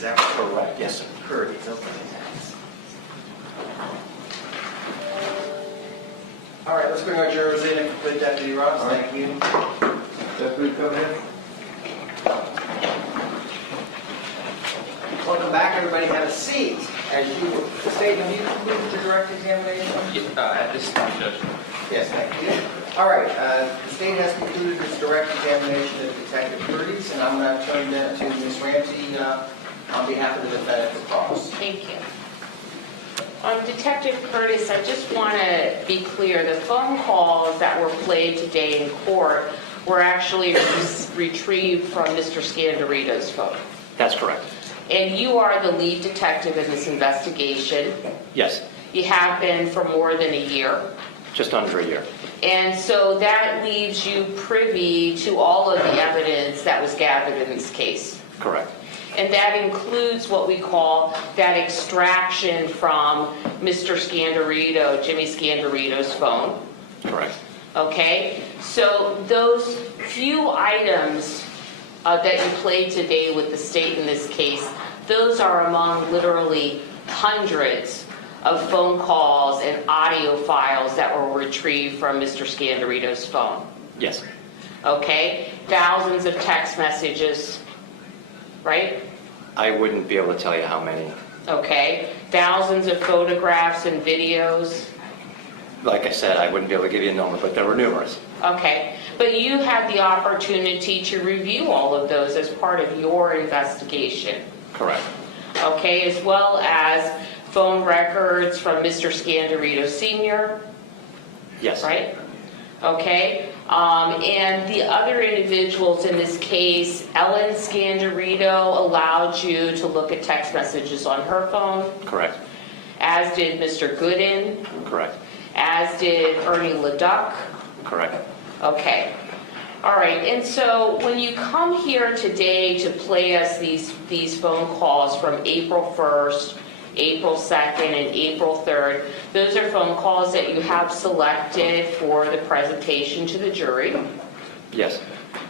Is that correct? Yes, sir. Kurdys, okay. All right, let's bring our jurors in and complete Deputy Ross. Thank you. Deputy, come in. Welcome back, everybody. Have a seat. As you state, have you completed your direct examination? At this time, Judge. Yes, thank you. All right, the state has concluded its direct examination of Detective Kurdys, and I'm going to turn that to Ms. Ramsey on behalf of the defendant for cross. Thank you. Detective Kurdys, I just want to be clear, the phone calls that were played today in court were actually retrieved from Mr. Scandirito's phone. That's correct. And you are the lead detective in this investigation. Yes, You have been for more than a year. just under a year. And so that leaves you privy to all of the evidence that was gathered in this case. Correct. And that includes what we call that extraction from Mr. Scandirito, Jimmy Scandirito's phone. Correct. Okay? So those few items that you played today with the state in this case, those are among literally hundreds of phone calls and audio files that were retrieved from Mr. Scandirito's phone. Yes. Okay? Thousands of text messages, right? I wouldn't be able to tell you how many. Okay? Thousands of photographs and videos. Like I said, I wouldn't be able to give you a number, but there were numerous. Okay. But you had the opportunity to review all of those as part of your investigation. Correct. Okay? As well as phone records from Mr. Scandirito Sr., Yes. right? Okay? And the other individuals in this case, Ellen Scandirito allowed you to look at text messages on her phone, Correct. as did Mr. Gooden, Correct. as did Ernie LeDuc. Correct. Okay. All right. And so when you come here today to play us these phone calls from April 1st, April 2nd, and April 3rd, those are phone calls that you have selected for the presentation to the jury. Yes.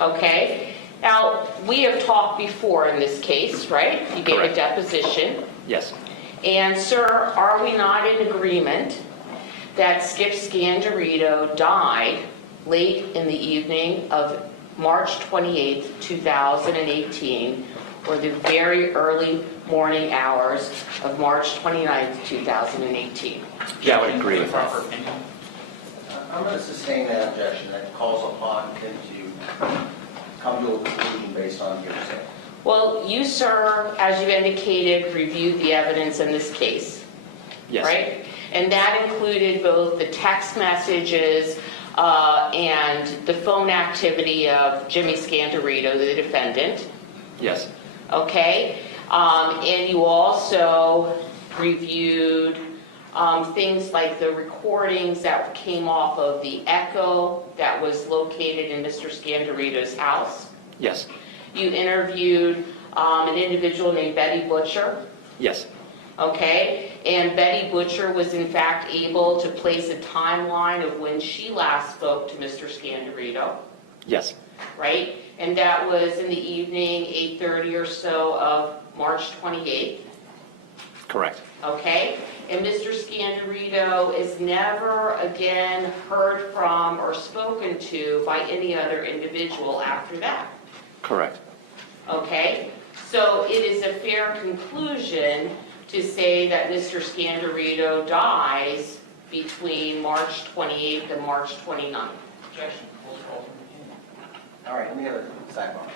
Okay. Now, we have talked before in this case, right? You gave a Correct. deposition. Yes. And sir, are we not in agreement that Skip Scandirito died late in the evening of March 28th, 2018, or the very early morning hours of March 29th, 2018? Yeah, I would agree with that. I'm going to sustain that objection that calls upon him to come to a conclusion based on hearsay. Well, you, sir, as you indicated, reviewed the evidence in this case, Yes. right? And that included both the text messages and the phone activity of Jimmy Scandirito, the defendant. Yes. Okay? And you also reviewed things like the recordings that came off of the echo that was located in Mr. Scandirito's house. Yes. You interviewed an individual named Betty Butcher. Yes. Okay? And Betty Butcher was in fact able to place a timeline of when she last spoke to Mr. Scandirito, Yes. right? And that was in the evening, 8:30 or so of March 28th. Correct. Okay? And Mr. Scandirito is never again heard from or spoken to by any other individual after that. Correct. Okay? So it is a fair conclusion to say that Mr. Scandirito dies between March 28th and March 29th. Objection. All right, let me have a sidebar.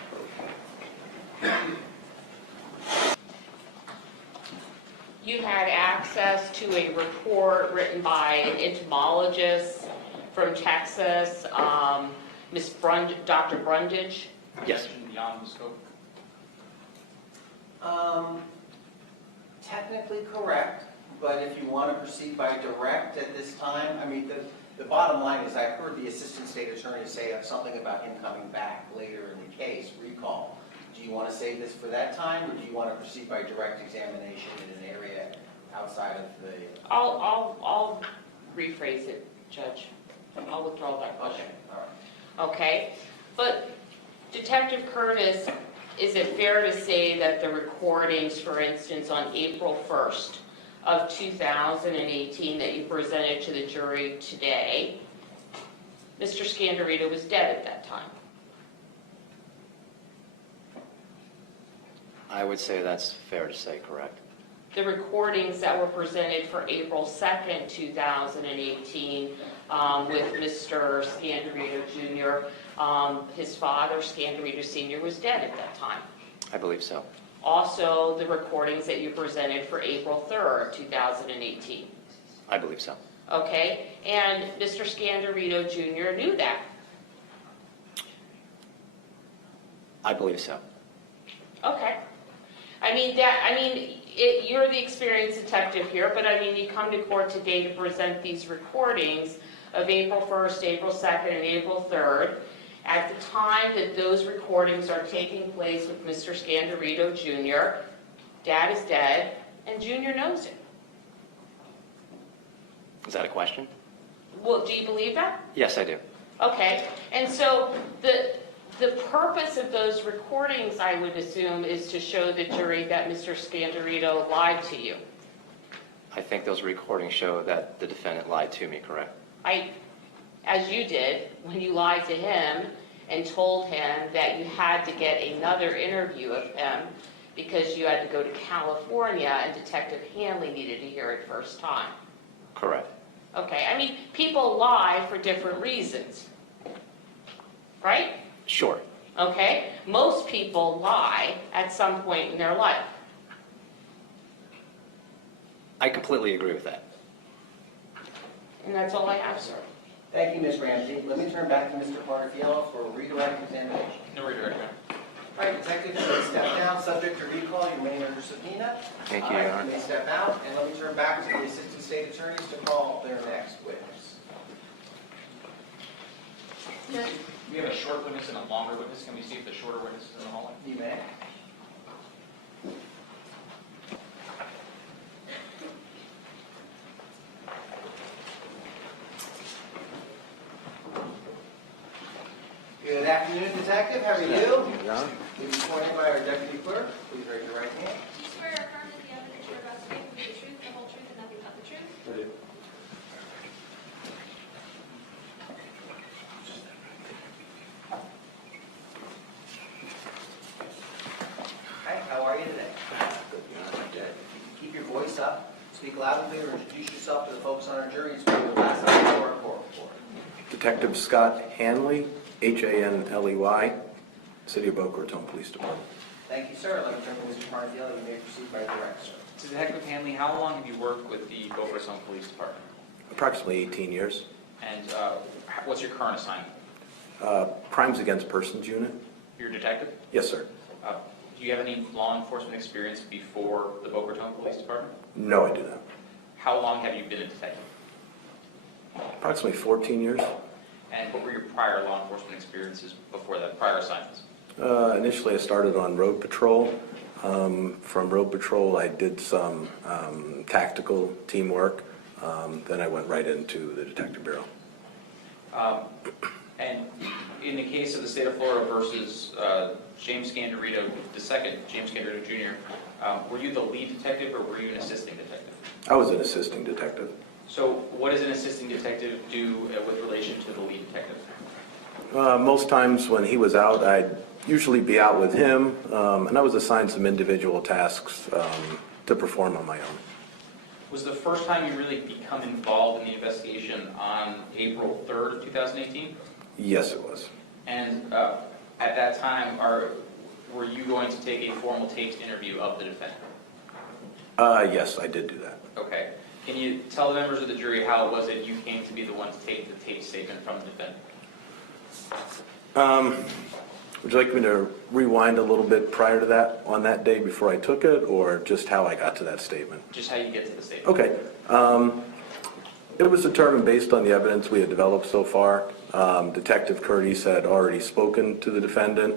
You had access to a report written by an entomologist from Texas, Dr. Brundage. Yes. Beyond the scope. Technically correct, but if you want to proceed by direct at this time, I mean, the bottom line is I heard the assistant state attorney say something about him coming back later in the case, recall. Do you want to save this for that time, or do you want to proceed by direct examination in an area outside of the... I'll rephrase it, Judge. I'll withdraw that question. Okay, all right. Okay? But Detective Curtis, is it fair to say that the recordings, for instance, on April 1st of 2018 that you presented to the jury today, Mr. Scandirito was dead at that time? I would say that's fair to say, correct. The recordings that were presented for April 2nd, 2018, with Mr. Scandirito Jr., his father, Scandirito Sr., was dead at that time. I believe so. Also, the recordings that you presented for April 3rd, 2018. I believe so. Okay, and Mr. Scandirito Jr. knew that. I believe so. Okay. You're the experienced detective here, but you come to court today to present these recordings of April 1st, April 2nd, and April 3rd. At the time that those recordings are taking place with Mr. Scandirito Jr., Dad is dead, and Junior knows it. Is that a question? Well, do you believe that? Yes, I do. Okay, and so the purpose of those recordings, I would assume, is to show the jury that Mr. Scandirito lied to you. I think those recordings show that the defendant lied to me, correct? As you did when you lied to him and told him that you had to get another interview of him because you had to go to California and Detective Hanley needed to hear it first time. Correct. Okay, people lie for different reasons, right? Sure. Okay, most people lie at some point in their life. I completely agree with that. And that's all I have, sir. Thank you, Ms. Ramsey. Let me turn back to Mr. Porterfield for redirect examination. No redirect, Your Honor. All right, detective, you may step down, subject to recall, you remain under subpoena. Thank you, All right, Your Honor. you may step out, and let me turn back to the assistant state attorneys to call their next witness. We have a short witness and a longer witness. Can we see if the shorter witness is in the hallway? You may. Good afternoon, detective. How are you? You'll be appointed by our deputy clerk. Please raise your right hand. Do you swear or affirm that the evidence you're about to give will be the truth, the whole truth, and nothing but the truth? I do. Hi, how are you today? Good. Keep your voice up, speak loud and clear, introduce yourself to the folks on our jury, and speak the last time you were a court report. Detective Scott Hanley, Hanley, City of Boca Raton Police Department. Thank you, sir. Let me turn to Mr. Parnfield. You may proceed by direct, sir. So Detective Hanley, how long have you worked with the Boca Raton Police Department? Approximately 18 years. And what's your current assignment? Crimes Against Persons Unit? You're a detective? Yes, sir. Do you have any law enforcement experience before the Boca Raton Police Department? No, I do not. How long have you been a detective? Approximately 14 years. And what were your prior law enforcement experiences before that, prior assignments? Initially, I started on road patrol. From road patrol, I did some tactical teamwork. Then I went right into the Detective Bureau. And in the case of the state of Florida versus James Scandirito II, James Scandirito Jr., were you the lead detective or were you an assisting detective? I was an assisting detective. So what does an assisting detective do with relation to the lead detective? Most times when he was out, I'd usually be out with him, and I was assigned some individual tasks to perform on my own. Was the first time you really become involved in the investigation on April 3rd of 2018? Yes, it was. And at that time, were you going to take a formal taped interview of the defendant? Yes, I did do that. Okay. Can you tell the members of the jury how it was that you came to be the one to take the taped statement from the defendant? Would you like me to rewind a little bit prior to that, on that day before I took it, or just how I got to that statement? Just how you get to the statement. Okay. It was determined based on the evidence we had developed so far. Detective Kurdys had already spoken to the defendant,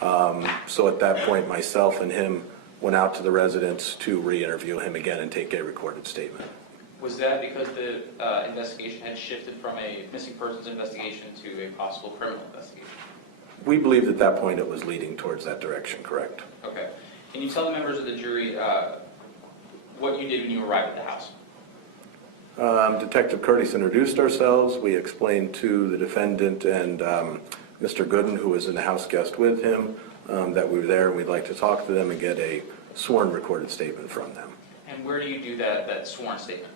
so at that point myself and him went out to the residence to re-interview him again and take a recorded statement. Was that because the investigation had shifted from a missing persons investigation to a possible criminal investigation? We believed at that point it was leading towards that direction, correct? Okay. Can you tell the members of the jury what you did when you arrived at the house? Detective Curtis introduced ourselves. We explained to the defendant and Mr. Gooden, who was in the house guest with him, that we were there and we'd like to talk to them and get a sworn recorded statement from them. And where do you do that sworn statement?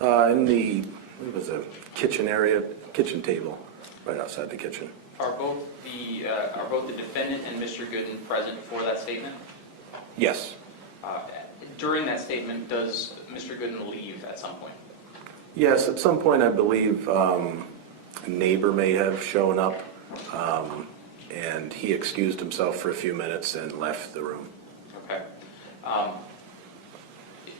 In the, it was a kitchen area, kitchen table, right outside the kitchen. Are both the defendant and Mr. Gooden present for that statement? Yes. During that statement, does Mr. Gooden leave at some point? Yes, at some point I believe a neighbor may have shown up and he excused himself for a few minutes and left the room. Okay.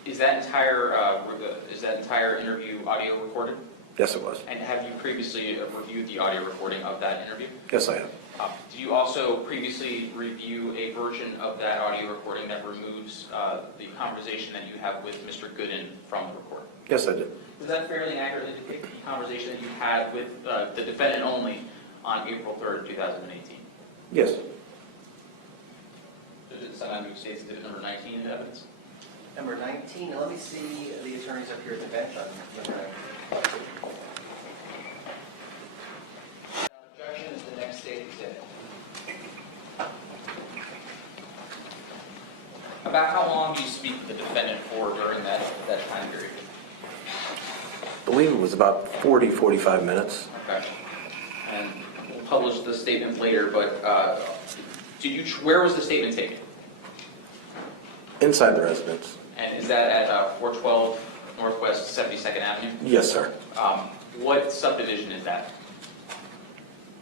Is that entire interview audio recorded? Yes, it was. And have you previously reviewed the audio recording of that interview? Yes, I have. Did you also previously review a version of that audio recording that removes the conversation that you have with Mr. Gooden from the recording? Yes, I did. Does that fairly accurately depict the conversation that you had with the defendant only on April 3rd, 2018? Yes. Does it sound like states exhibit number 19 in evidence? Number 19, now let me see the attorneys up here at the bench on number 19. Objection is the next state exhibit. About how long do you speak to the defendant for during that time period? I believe it was about 40, 45 minutes. Okay. And we'll publish the statement later, but where was the statement taken? Inside the residence. And is that at 412 Northwest 72nd Avenue? Yes, sir. What subdivision is that?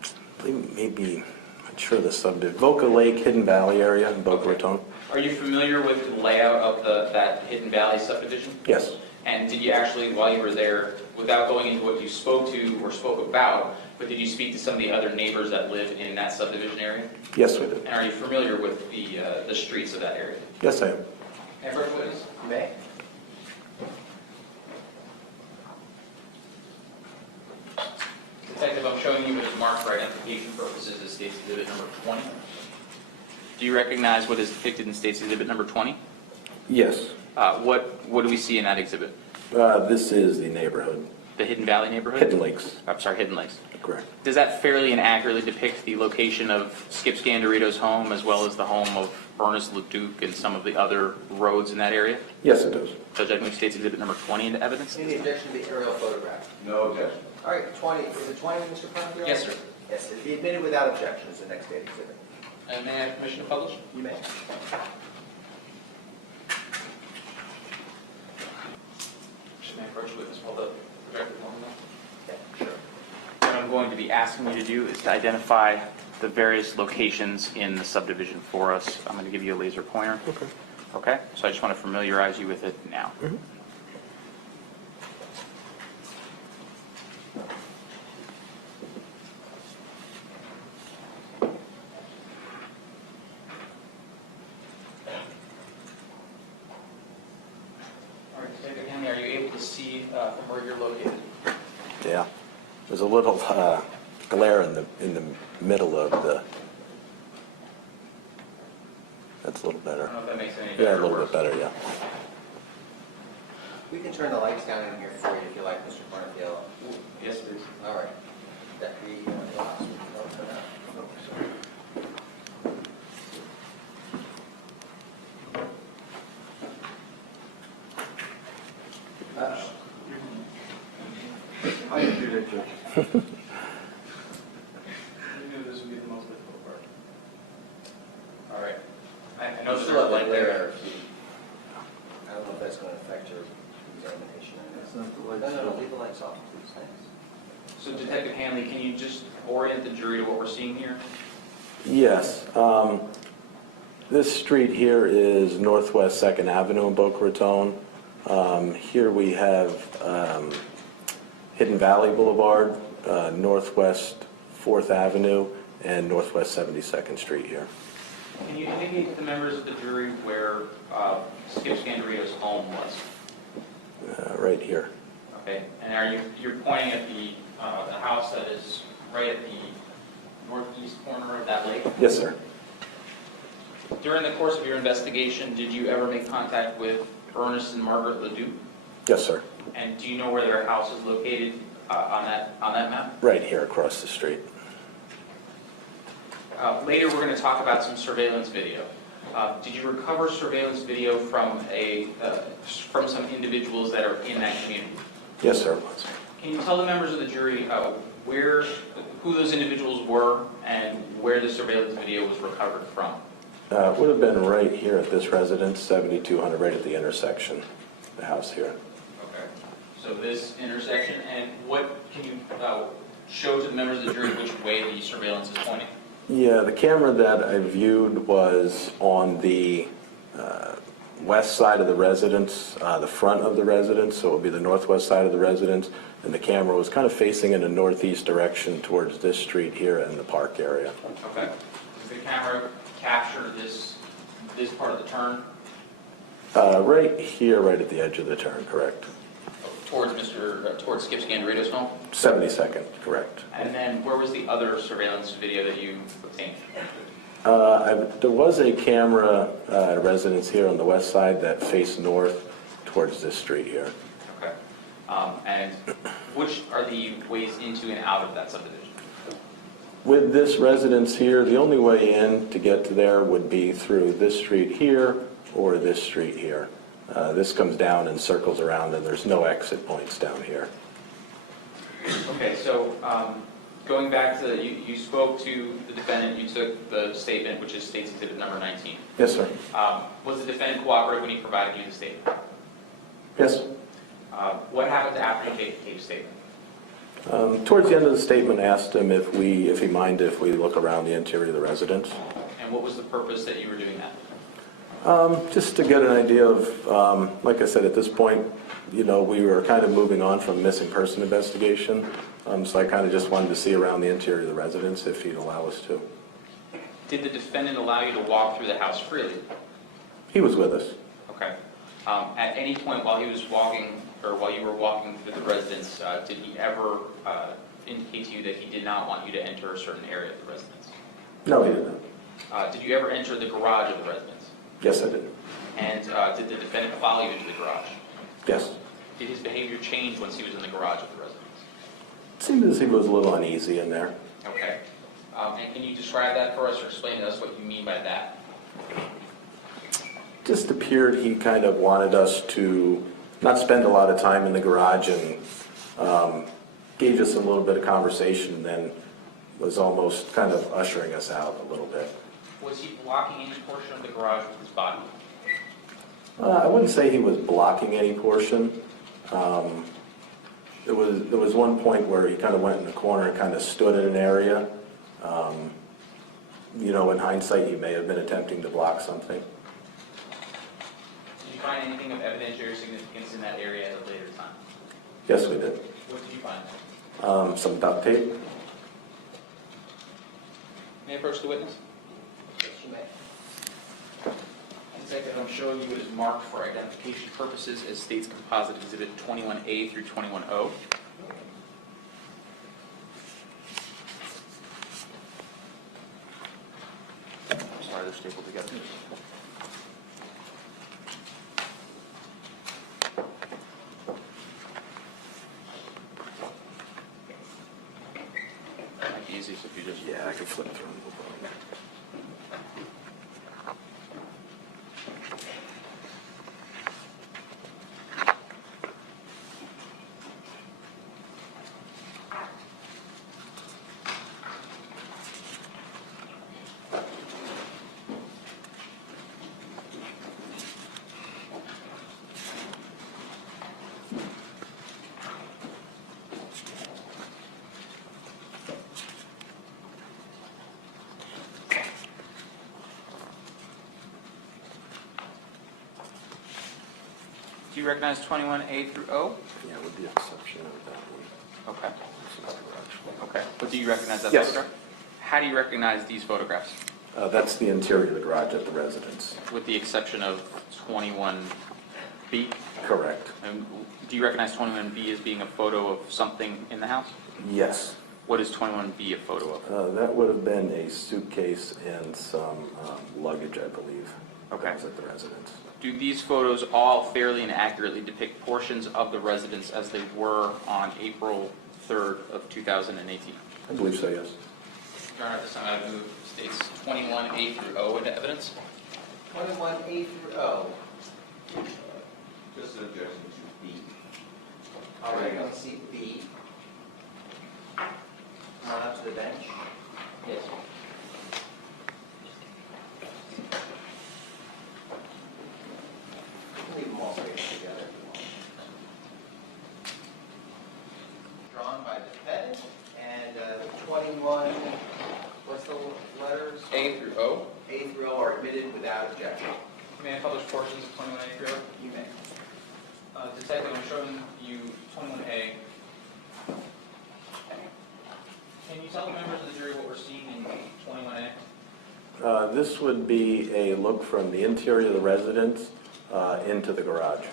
I believe maybe, I'm not sure the subdivision. Boca Lake, Hidden Valley area in Boca Raton. Are you familiar with the layout of that Hidden Valley subdivision? Yes. And did you actually, while you were there, without going into what you spoke to or spoke about, but did you speak to some of the other neighbors that live in that subdivision area? Yes, we did. And are you familiar with the streets of that area? Yes, I am. And first witness? You may. Detective, I'm showing you what is marked for identification purposes as State's Exhibit number 20. Do you recognize what is depicted in State's Exhibit number 20? Yes. What do we see in that exhibit? This is the neighborhood. The Hidden Valley neighborhood? Hidden Lakes. I'm sorry, Hidden Lakes. Correct. Does that fairly and accurately depict the location of Skip Scandirito's home as well as the home of Ernest LeDuc and some of the other roads in that area? Yes, it does. Judge, I move State's Exhibit number 20 into evidence. Any objection to the aerial photograph? No objection. All right, 20, is it 20, Mr. Ponfield? Yes, sir. Yes, it'll be admitted without objection is the next state exhibit. And may I have permission to publish? You may. Should I approach with this while the record long enough? Yeah, sure. What I'm going to be asking you to do is to identify the various locations in the subdivision for us. I'm going to give you a laser pointer. Okay. Okay? So I just want to familiarize you with it now. Mhm. All right, Detective Hanley, are you able to see from where you're located? Yeah. There's a little glare in the middle of the. That's a little I better. don't know if that makes any better Yeah, a or little worse. bit better, yeah. We can turn the lights down in here for you if you like, Mr. Ponfield. Yes, please. All right. That the glass will open up. Oh, sorry. Uh-oh. I can do that, Judge. I knew this would be the most difficult part. All right. I know You that still there's have light the there. glare if you- I don't know if that's going to affect your examination. That's not the No, lights. no, no, leave the lights off, please, thanks. So Detective Hanley, can you just orient the jury to what we're seeing here? Yes. This street here is Northwest 2nd Avenue in Boca Raton. Here we have Hidden Valley Boulevard, Northwest 4th Avenue, and Northwest 72nd Street here. Can you indicate to the members of the jury where Skip Scandirito's home was? Right here. Okay, and you're pointing at the house that is right at northeast corner of that lake. Yes, sir. During the course of your investigation, did you ever make contact with Ernest and Margaret Ledoux? Yes, sir. And do you know where their house is located on that map? Right here across the street. Later, we're going to talk about some surveillance video. Did you recover surveillance video from some individuals that are in that community? Yes, sir, it was. Can you tell the members of the jury who those individuals were and where the surveillance video was recovered from? It would have been right here at this residence, 7200, right at the intersection, the house here. Okay. So this intersection, and what can you show to the members of the jury which way the surveillance is pointing? Yeah, the camera that I viewed was on the west side of the residence, the front of the residence, so it would be the northwest side of the residence, and the camera was kind of facing in a northeast direction towards this street here and the park area. Okay. Does the camera capture this part of the turn? Right here, right at the edge of the turn, correct. Towards Skip Scandirito's home? 72nd, correct. And then where was the other surveillance video that you obtained? There was a camera at a residence here on the west side that faced north towards this street here. Okay. And which are the ways into and out of that subdivision? With this residence here, the only way in to get to there would be through this street here or this street here. This comes down and circles around, and there's no exit points down here. Okay, so going back to, you spoke to the defendant, you took the statement, which is State's Exhibit number 19. Yes, sir. Was the defendant cooperative when he provided you the statement? Yes. What happened after you gave the statement? Towards the end of the statement, asked him if he minded if we look around the interior of the residence. And what was the purpose that you were doing that? Just to get an idea of, like I said, at this point, we were kind of moving on from missing person investigation. So I kind of just wanted to see around the interior of the residence if he'd allow us to. Did the defendant allow you to walk through the house freely? He was with us. Okay. At any point while he was walking, or while you were walking through the residence, did he ever indicate to you that he did not want you to enter a certain area of the residence? No, he didn't. Did you ever enter the garage of the residence? Yes, I did. And did the defendant follow you into the garage? Yes. Did his behavior change once he was in the garage of the residence? It seemed as if he was a little uneasy in there. Okay. And can you describe that for us or explain to us what you mean by that? Just appeared he kind of wanted us to not spend a lot of time in the garage, and gave us a little bit of conversation, and then was almost kind of ushering us out a little bit. Was he blocking any portion of the garage with his body? I wouldn't say he was blocking any portion. There was one point where he kind of went in the corner and kind of stood in an area. In hindsight, he may have been attempting to block something. Did you find anything of evidentiary significance in that area at a later time? Yes, we did. What did you find? Some duct tape. May I approach the witness? Yes, you may. In second, I'm showing you it is marked for identification purposes as State's Composite Exhibit 21A through 21O. I'm sorry, they're stapled together. Might be easy if you just... Yeah, I can flip through them. Do you recognize 21A through O? Yeah, with the exception of that one. Okay. This is the garage. Okay. But do you recognize that Yes. photograph? How do you recognize these photographs? That's the interior of the garage at the residence. With the exception of 21B? Correct. And do you recognize 21B as being a photo of something in the house? Yes. What is 21B a photo of? That would have been a suitcase and some luggage, I believe. Okay. That was at the residence. Do these photos all fairly and accurately depict portions of the residence as they were on April 3rd of 2018? I believe so, yes. Your Honor, this time I move states 21A through O into evidence. 21A through O. Just an objection to B. All right, let's see B. Come on up to the bench. Yes. Leave them all spaced together if you want. Drawn by the defendant, and 21, what's the letters? A through O. A through O are admitted without objection. May I publish portions of 21A through O? You may. Detective, I'm showing you 21A. Can you tell the members of the jury what we're seeing in 21A? This would be a look from the interior of the residence into the garage.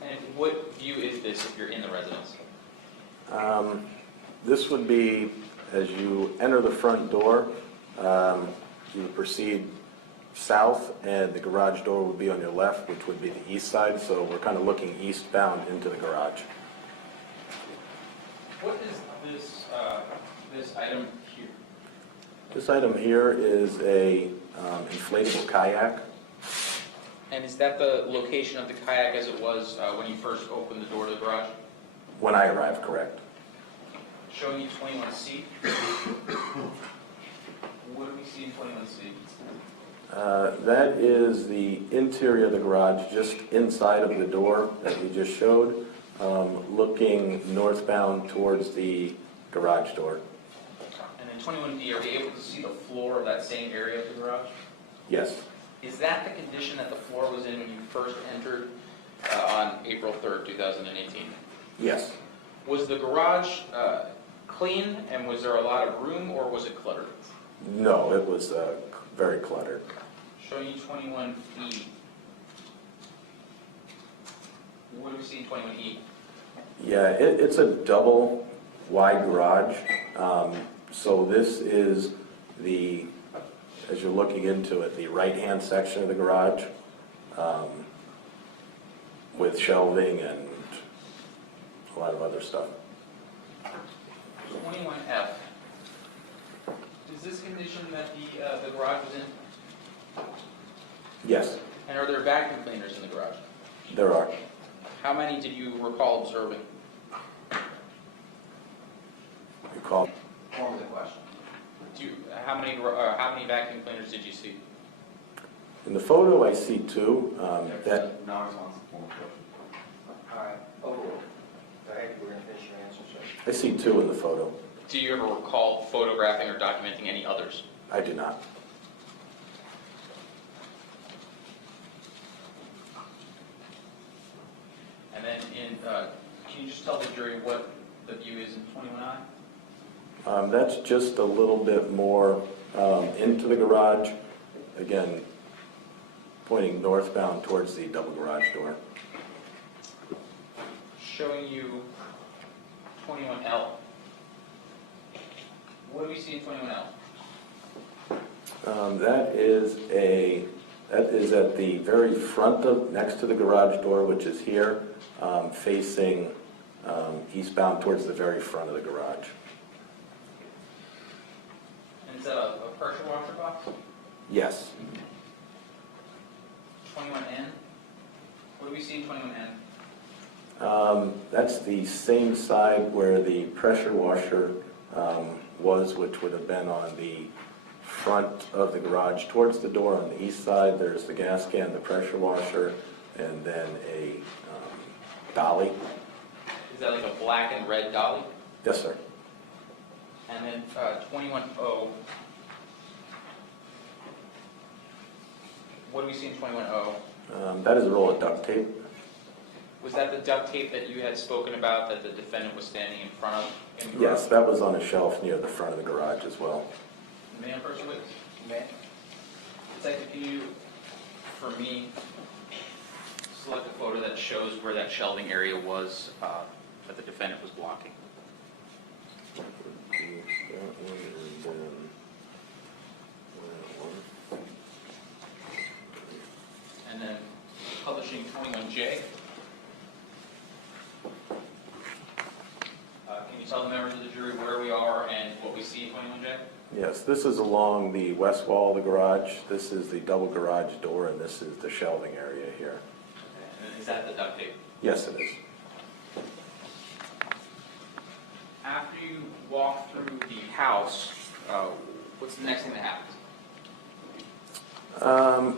And what view is this if you're in the residence? This would be, as you enter the front door, you would proceed south, and the garage door would be on your left, which would be the east side, so we're kind of looking eastbound into the garage. What is this item here? This item here is a inflatable kayak. And is that the location of the kayak as it was when you first opened the door to the garage? When I arrived, correct. Showing you 21C. What do we see in 21C? That is the interior of the garage, just inside of the door that you just showed, looking northbound towards the garage door. And then 21B, are we able to see the floor of that same area of the garage? Yes. Is that the condition that the floor was in when you first entered on April 3rd, 2018? Yes. Was the garage clean, and was there a lot of room, or was it cluttered? No, it was very cluttered. Showing you 21E. What do we see in 21E? Yeah, it's a double wide garage. So this is the, as you're looking into it, the right-hand section of the garage with shelving and a lot of other stuff. 21F. Is this condition that the garage was in? Yes, And are there vacuum cleaners in the garage? there are. How many did you recall observing? You call. Form the question. How many vacuum cleaners did you see? In the photo, I see two. That Non-responsive. All right. Oh, go ahead, we're going to finish your answer, sir. I see two in the photo. Do you ever recall photographing or documenting any others? I do not. And then can you just tell the jury what the view is in 21I? That's just a little bit more into the garage. Again, pointing northbound towards the double garage door. Showing you 21L. What do we see in 21L? That is at the very front of, next to the garage door, which is here, facing eastbound towards the very front of the garage. And is that a pressure washer box? Yes. 21N? What do we see in 21N? That's the same side where the pressure washer was, which would have been on the front of the garage towards the door on the east side. There's the gas can, the pressure washer, and then a dolly. Is that like a black and red dolly? Yes, sir. And then 21O. What do we see in 21O? That is a roll of duct tape. Was that the duct tape that you had spoken about that the defendant was standing in front of? In the Yes, garage? that was on a shelf near the front of the garage as well. May I first witness? May Detective, can you, for me, select a photo that shows where that shelving area was that the defendant was blocking? The That one, and then that one. And then publishing 21J. Can you tell the members of the jury where we are and what we see in 21J? Yes, this is along the west wall of the garage. This is the double garage door, and this is the shelving area here. Okay. And is that the duct tape? Yes, it is. After you walk through the house, what's the next thing that happens?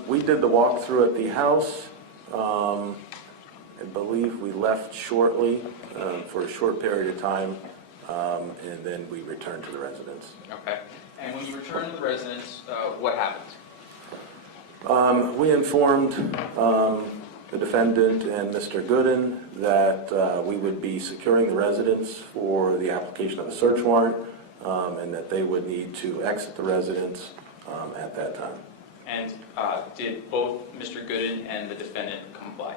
We did the walkthrough at the house. I believe we left shortly for a short period of time, and then we returned to the residence. Okay. And when you return to the residence, what happens? We informed the defendant and Mr. Gooden that we would be securing the residence for the application of a search warrant, and that they would need to exit the residence at that time. And did both Mr. Gooden and the defendant comply?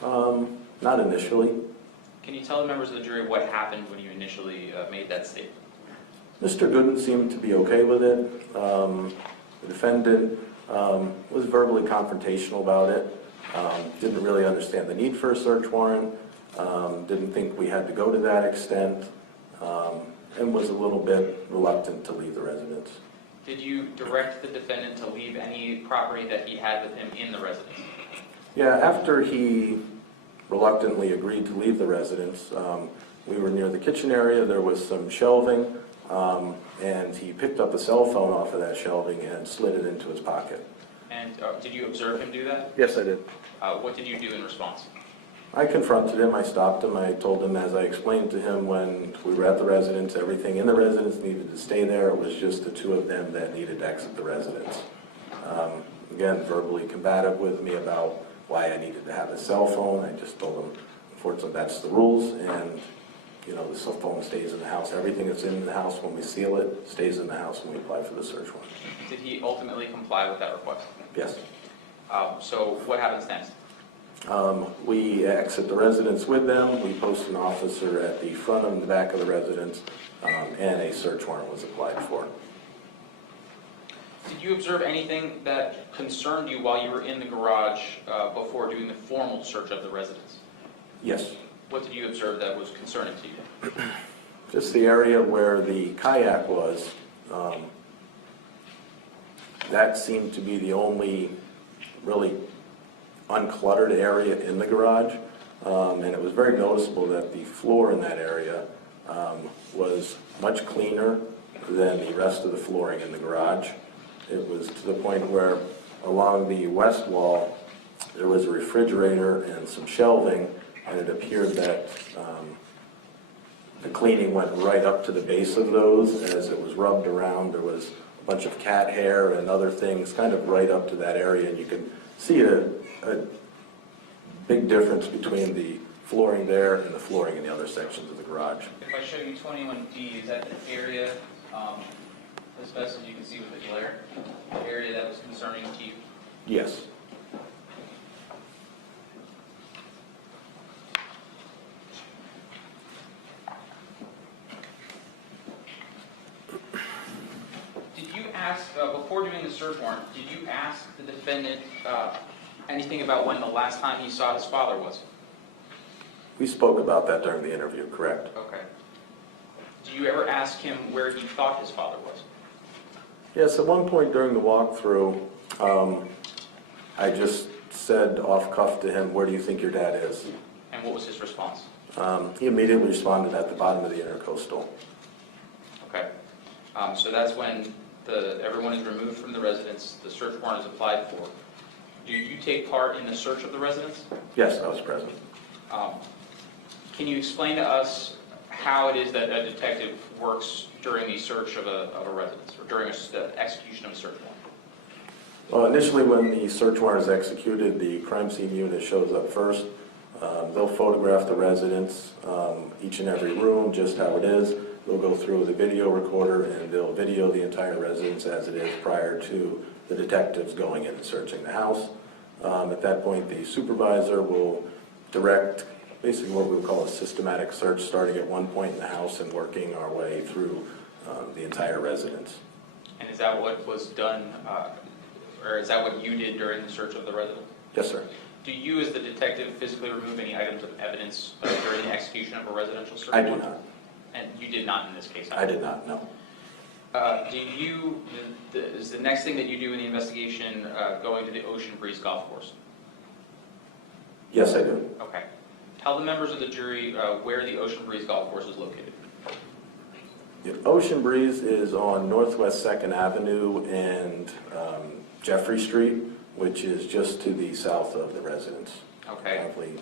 Not initially. Can you tell the members of the jury what happened when you initially made that statement? Mr. Gooden seemed to be okay with it. The defendant was verbally confrontational about it. Didn't really understand the need for a search warrant. Didn't think we had to go to that extent, and was a little bit reluctant to leave the residence. Did you direct the defendant to leave any property that he had with him in the residence? Yeah, after he reluctantly agreed to leave the residence, we were near the kitchen area. There was some shelving, and he picked up a cell phone off of that shelving and slid it into his pocket. And did you observe him do that? Yes, I did. What did you do in response? I confronted him, I stopped him, I told him, as I explained to him when we were at the residence, everything in the residence needed to stay there. It was just the two of them that needed to exit the residence. Again, verbally combative with me about why I needed to have a cell phone. I just told him, unfortunately, that's the rules, and the cell phone stays in the house. Everything that's in the house when we seal it stays in the house when we apply for the search warrant. Did he ultimately comply with that request? Yes. So what happens next? We exit the residence with them. We post an officer at the front and the back of the residence, and a search warrant was applied for. Did you observe anything that concerned you while you were in the garage before doing the formal search of the residence? Yes. What did you observe that was concerning to you? Just the area where the kayak was, that seemed to be the only really uncluttered area in the garage, and it was very noticeable that the floor in that area was much cleaner than the rest of the flooring in the garage. It was to the point where along the west wall there was a refrigerator and some shelving, and it appeared that the cleaning went right up to the base of those. As it was rubbed around, there was a bunch of cat hair and other things kind of right up to that area, and you can see a big difference between the flooring there and the flooring in the other sections of the garage. If I show you 21D, is that the area, as best as you can see with the glare, the area that was concerning to you? Yes. Did you ask, before doing the search warrant, did you ask the defendant anything about when the last time he saw his father was? We spoke about that during the interview, correct? Okay. Did you ever ask him where he thought his father was? Yes, at one point during the walkthrough, I just said off cuff to him, "Where do you think your dad is?" And what was his response? He immediately responded, "At the bottom of the intercoastal." Okay. So that's when everyone is removed from the residence, the search warrant is applied for. Do you take part in the search of the residence? Yes, I was present. Can you explain to us how it is that a detective works during the search of a residence, or during the execution of a search warrant? Well, initially when the search warrant is executed, the crime scene unit shows up first. They'll photograph the residence, each and every room, just how it is. They'll go through the video recorder and they'll video the entire residence as it is prior to the detectives going in and searching the house. At that point, the supervisor will direct basically what we would call a systematic search, starting at one point in the house and working our way through the entire residence. And is that what was done, or is that what you did during the search of the residence? Yes, sir. Do you, as the detective, physically remove any items of evidence during the execution of a residential search? I do not. And you did not in this case? I did not, no. Is the next thing that you do in the investigation going to the Ocean Breeze Golf Course? Yes, I do. Okay. Tell the members of the jury where the Ocean Breeze Golf Course is located. The Ocean Breeze is on Northwest 2nd Avenue and Jeffrey Street, which is just to the south of the residence. Okay. Probably.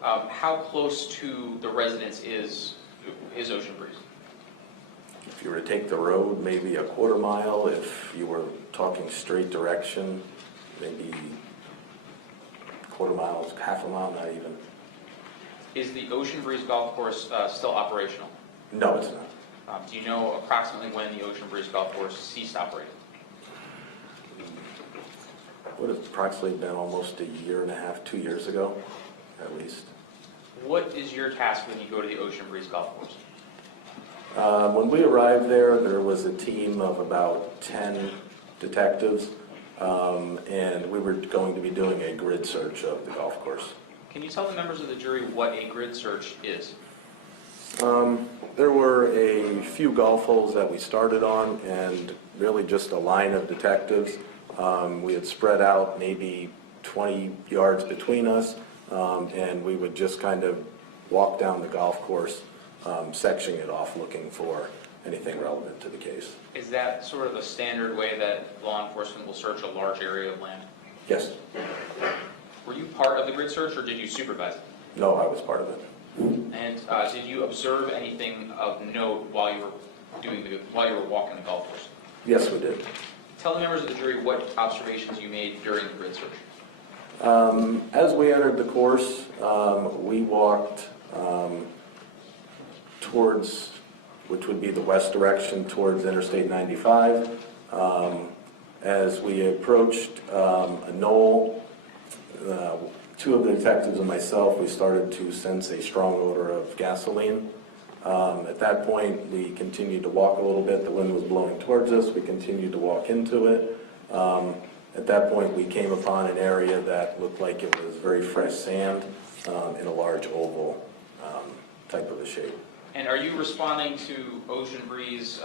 How close to the residence is Ocean Breeze? If you were to take the road, maybe a quarter mile. If you were talking straight direction, maybe quarter mile, half a mile, not even. Is the Ocean Breeze Golf Course still operational? No, it's not. Do you know approximately when the Ocean Breeze Golf Course ceased operating? Would have approximately been almost a year and a half, 2 years ago, at least. What is your task when you go to the Ocean Breeze Golf Course? When we arrived there was a team of about 10 detectives, and we were going to be doing a grid search of the golf course. Can you tell the members of the jury what a grid search is? There were a few golf holes that we started on, and really just a line of detectives. We had spread out maybe 20 yards between us, and we would just kind of walk down the golf course, sectioning it off, looking for anything relevant to the case. Is that sort of a standard way that law enforcement will search a large area of land? Yes. Were you part of the grid search, or did you supervise it? No, I was part of it. And did you observe anything of note while you were walking the golf course? Yes, we did. Tell the members of the jury what observations you made during the grid search. As we entered the course, we walked towards, which would be the west direction, towards Interstate 95. As we approached a knoll, two of the detectives and myself, we started to sense a strong odor of gasoline. At that point, we continued to walk a little bit. The wind was blowing towards us. We continued to walk into it. At that point, we came upon an area that looked like it was very fresh sand in a large oval type of a shape. And are you responding to Ocean Breeze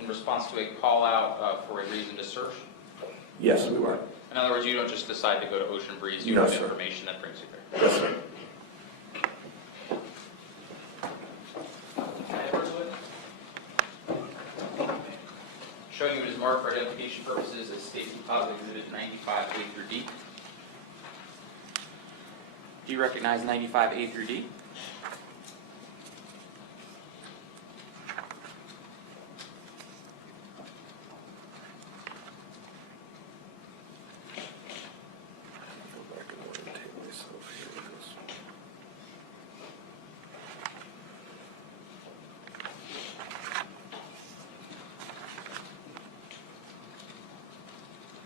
in response to a call out for a reason to search? Yes, we were. In other words, you don't just decide to go to Ocean Breeze, you No, have sir. information that brings you there. Yes, sir. Showing you it is marked for identification purposes as State Deposit Exhibit 95A through D. Do you recognize 95A through D? Go back and orientate myself here with this.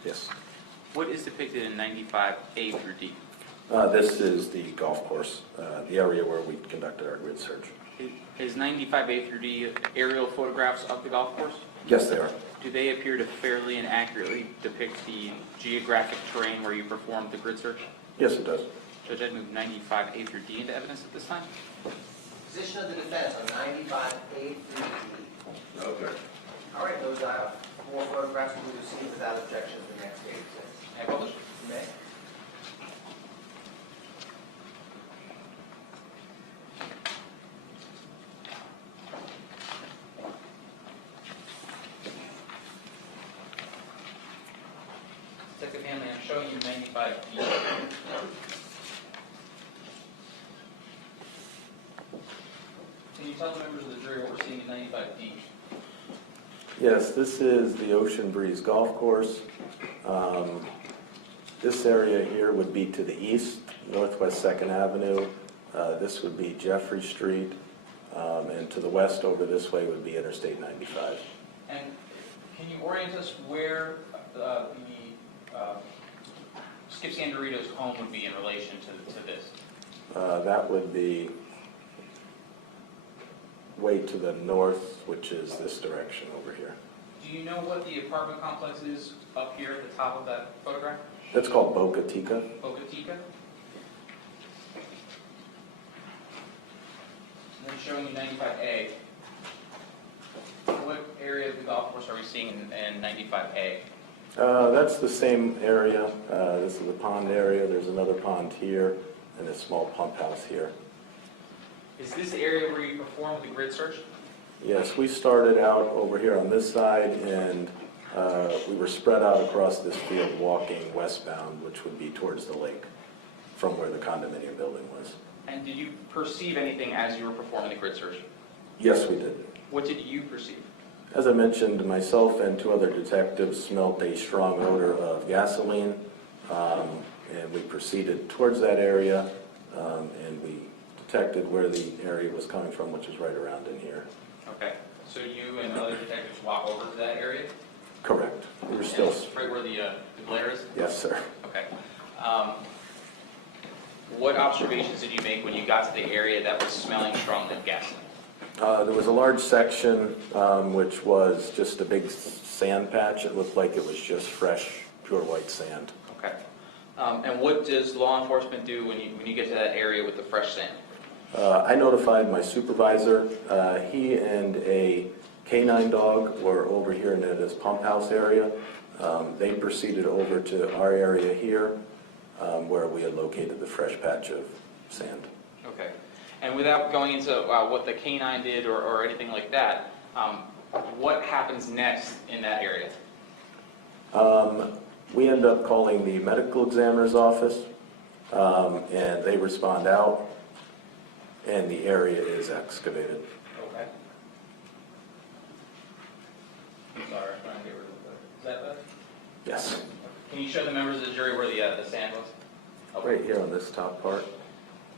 Yes. What is depicted in 95A through D? This is the golf course, the area where we conducted our grid search. Is 95A through D aerial photographs of the golf course? Yes, they are. Do they appear to fairly and accurately depict the geographic terrain where you performed the grid search? Yes, it does. Judge, I'd move 95A through D into evidence at this time. Position of the defense on 95A through D. Okay. All right, those 4 photographs will be received without objection to the next case. May I publish? You may. Detective Hanley, I'm showing you 95D. Can you tell the members of the jury what we're seeing in 95D? Yes, this is the Ocean Breeze Golf Course. This area here would be to the east, Northwest 2nd Avenue. This would be Jeffrey Street. And to the west over this way would be Interstate 95. And can you orient us where Skip Scandirito's home would be in relation to this? That would be way to the north, which is this direction over here. Do you know what the apartment complex is up here at the top of that photograph? That's called Boca Chica. Boca Chica? And then showing you 95A. What area of the golf course are we seeing in 95A? That's the same area. This is the pond area. There's another pond here and a small pump house here. Is this the area where you performed the grid search? Yes, we started out over here on this side, and we were spread out across this field walking westbound, which would be towards the lake from where the condominium building was. And did you perceive anything as you were performing the grid search? Yes, we did. What did you perceive? As I mentioned, myself and two other detectives smelled a strong odor of gasoline, and we proceeded towards that area, and we detected where the area was coming from, which is right around in here. Okay, so you and other detectives walk over to that area? Correct. We were And still... it's right where the glare is? Yes, sir. Okay. What observations did you make when you got to the area that was smelling strongly of gasoline? There was a large section which was just a big sand patch. It looked like it was just fresh, pure white sand. Okay. And what does law enforcement do when you get to that area with the fresh sand? I notified my supervisor. He and a canine dog were over here in this pump house area. They proceeded over to our area here where we had located the fresh patch of sand. Okay. And without going into what the canine did or anything like that, what happens next in that area? We end up calling the medical examiner's office, and they respond out, and the area is excavated. Okay. I'm sorry, I'm trying to get rid of the... Is that better? Yes. Can you show the members of the jury where the sand was? Okay. Right here on this top part.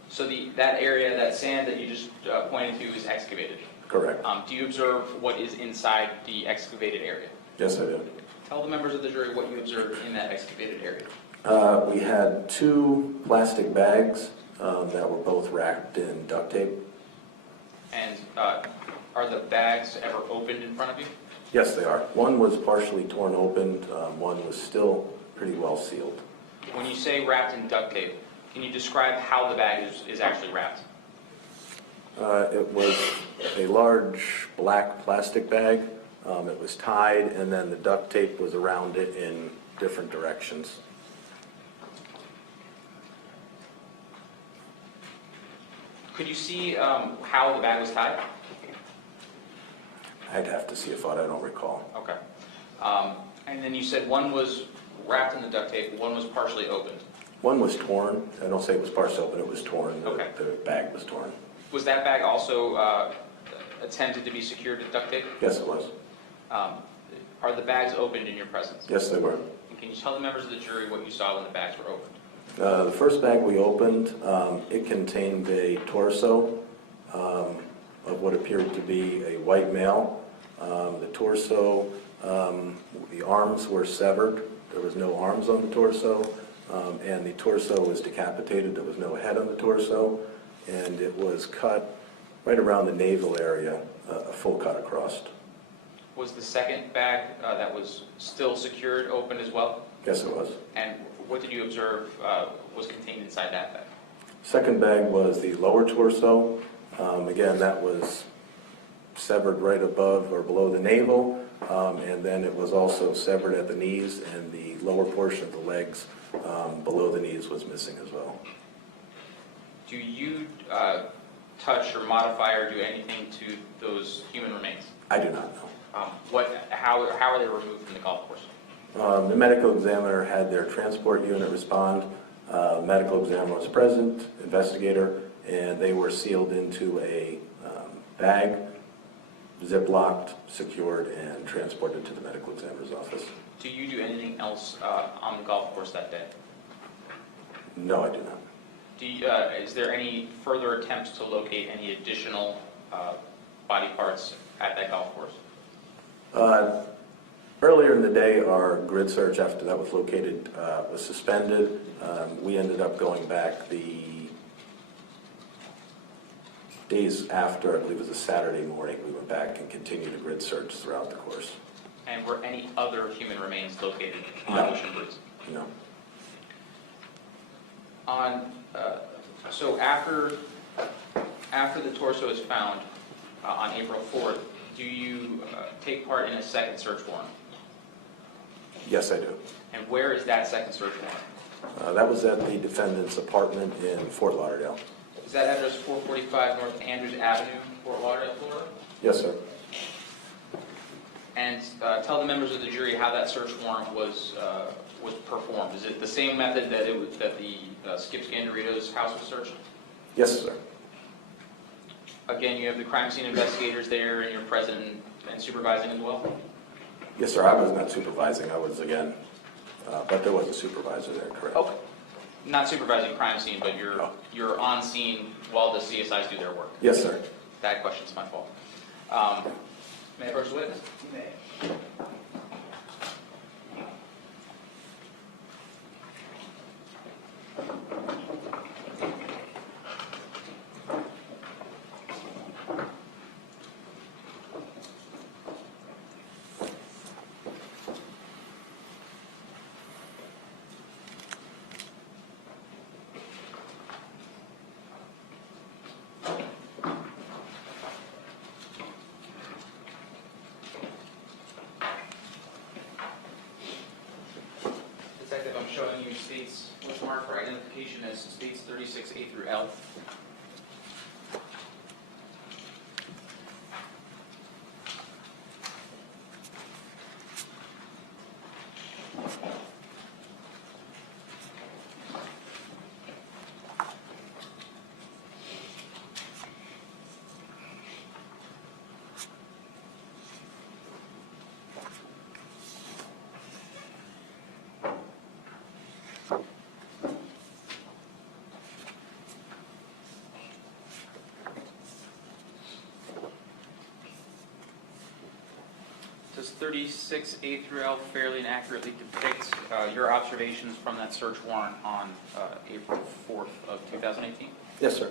So that area, that sand that you just pointed to is excavated. Correct. Do you observe what is inside the excavated area? Yes, I do. Tell the members of the jury what you observed in that excavated area. We had two plastic bags that were both wrapped in duct tape. And are the bags ever opened in front of you? Yes, they are. One was partially torn open. One was still pretty well sealed. When you say wrapped in duct tape, can you describe how the bag is actually wrapped? It was a large black plastic bag. It was tied, and then the duct tape was around it in different directions. Could you see how the bag was tied? I'd have to see a photo. I don't recall. Okay. And then you said one was wrapped in the duct tape, one was partially opened. One was torn. I don't say it was partially open. It was torn. Okay. The bag was torn. Was that bag also attempted to be secured with duct tape? Yes, it was. Are the bags opened in your presence? Yes, they were. And can you tell the members of the jury what you saw when the bags were opened? The first bag we opened, it contained a torso of what appeared to be a white male. The torso, the arms were severed. There was no arms on the torso, and the torso was decapitated. There was no head on the torso, and it was cut right around the navel area, a full cut across. Was the second bag that was still secured opened as well? Yes, it was. And what did you observe was contained inside that bag? Second bag was the lower torso. Again, that was severed right above or below the navel, and then it was also severed at the knees, and the lower portion of the legs below the knees was missing as well. Do you touch or modify or do anything to those human remains? I do not know. How are they removed from the golf course? The medical examiner had their transport unit respond. Medical examiner was present, investigator, and they were sealed into a bag, zip-locked, secured, and transported to the medical examiner's office. Do you do anything else on the golf course that day? No, I do not. Is there any further attempts to locate any additional body parts at that golf course? Earlier in the day, our grid search after that was located was suspended. We ended up going back the days after, I believe it was a Saturday morning, we went back and continued a grid search throughout the course. And were any other human remains located on No. Ocean Breeze? No. So after the torso is found on April 4th, do you take part in a second search warrant? Yes, I do. And where is that second search warrant? That was at the defendant's apartment in Fort Lauderdale. Is that address 445 North Andrews Avenue, Fort Lauderdale, Florida? Yes, sir. And tell the members of the jury how that search warrant was performed. Is it the same method that the Skip Scandirito's house was searched? Yes, sir. Again, you have the crime scene investigators there, and you're present and supervising as well? Yes, sir. I was not supervising. I was, again, but there was a supervisor there, correct? Okay. Not supervising crime scene, but No. you're on scene while the CSIs do their work. Yes, sir. That question's my fault. May I approach the witness? You may. Detective, I'm showing you states with marked for identification as states 36A through L. Does 36A through L fairly and accurately depict your observations from that search warrant on April 4th of 2018? Yes, sir.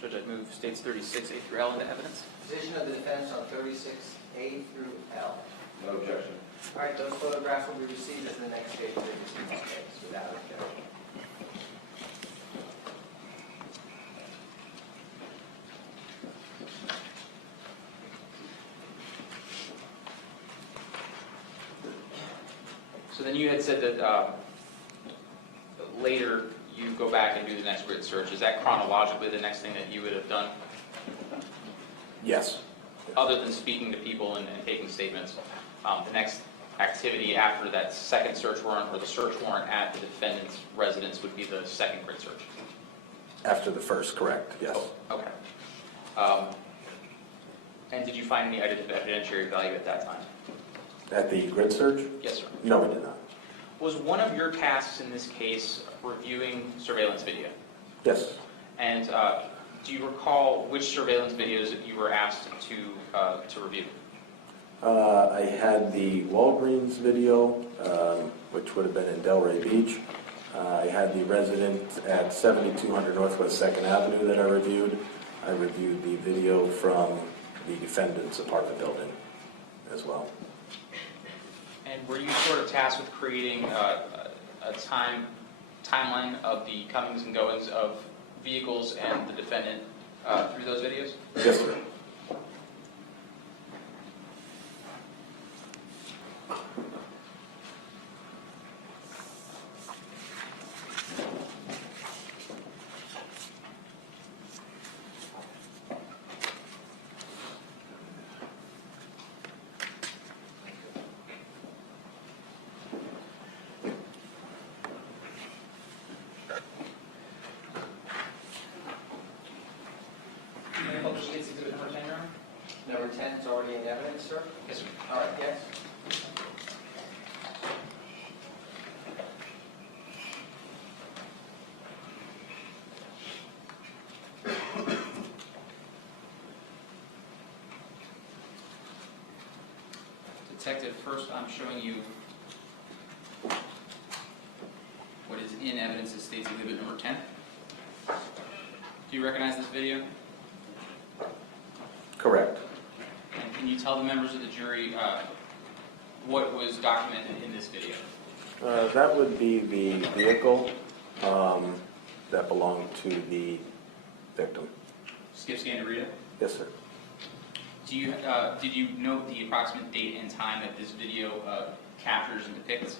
Judge, I'd move states 36A through L into evidence. Position of the defense on 36A through L. No objection. All right, those photographs will be received at the next stage of the proceedings case without objection. So then you had said that later you go back and do the next grid search. Is that chronologically the next thing that you would have done, Yes. other than speaking to people and taking statements? The next activity after that second search warrant or the search warrant at the defendant's residence would be the second grid search? After the first, correct, yes. Okay. And did you find any evidentiary value at that time? At the grid search? Yes, sir. No, we did not. Was one of your tasks in this case reviewing surveillance video? Yes. And do you recall which surveillance videos that you were asked to review? I had the Walgreens video, which would have been in Delray Beach. I had the resident at 7200 Northwest 2nd Avenue that I reviewed. I reviewed the video from the defendant's apartment building as well. And were you sort of tasked with creating a timeline of the comings and goings of vehicles and the defendant through those videos? Yes, sir. May I publish State's Exhibit number 10, Your Honor? Number 10 is already in evidence, sir? Yes, sir. All right, yes. Detective, first I'm showing you what is in evidence as State's Exhibit number 10. Do you recognize this video? you tell the members of the jury what was documented in this video? That would be the vehicle that belonged to the victim. Skip Scandirito? Yes, sir. Did you note the approximate date and time that this video captures and depicts?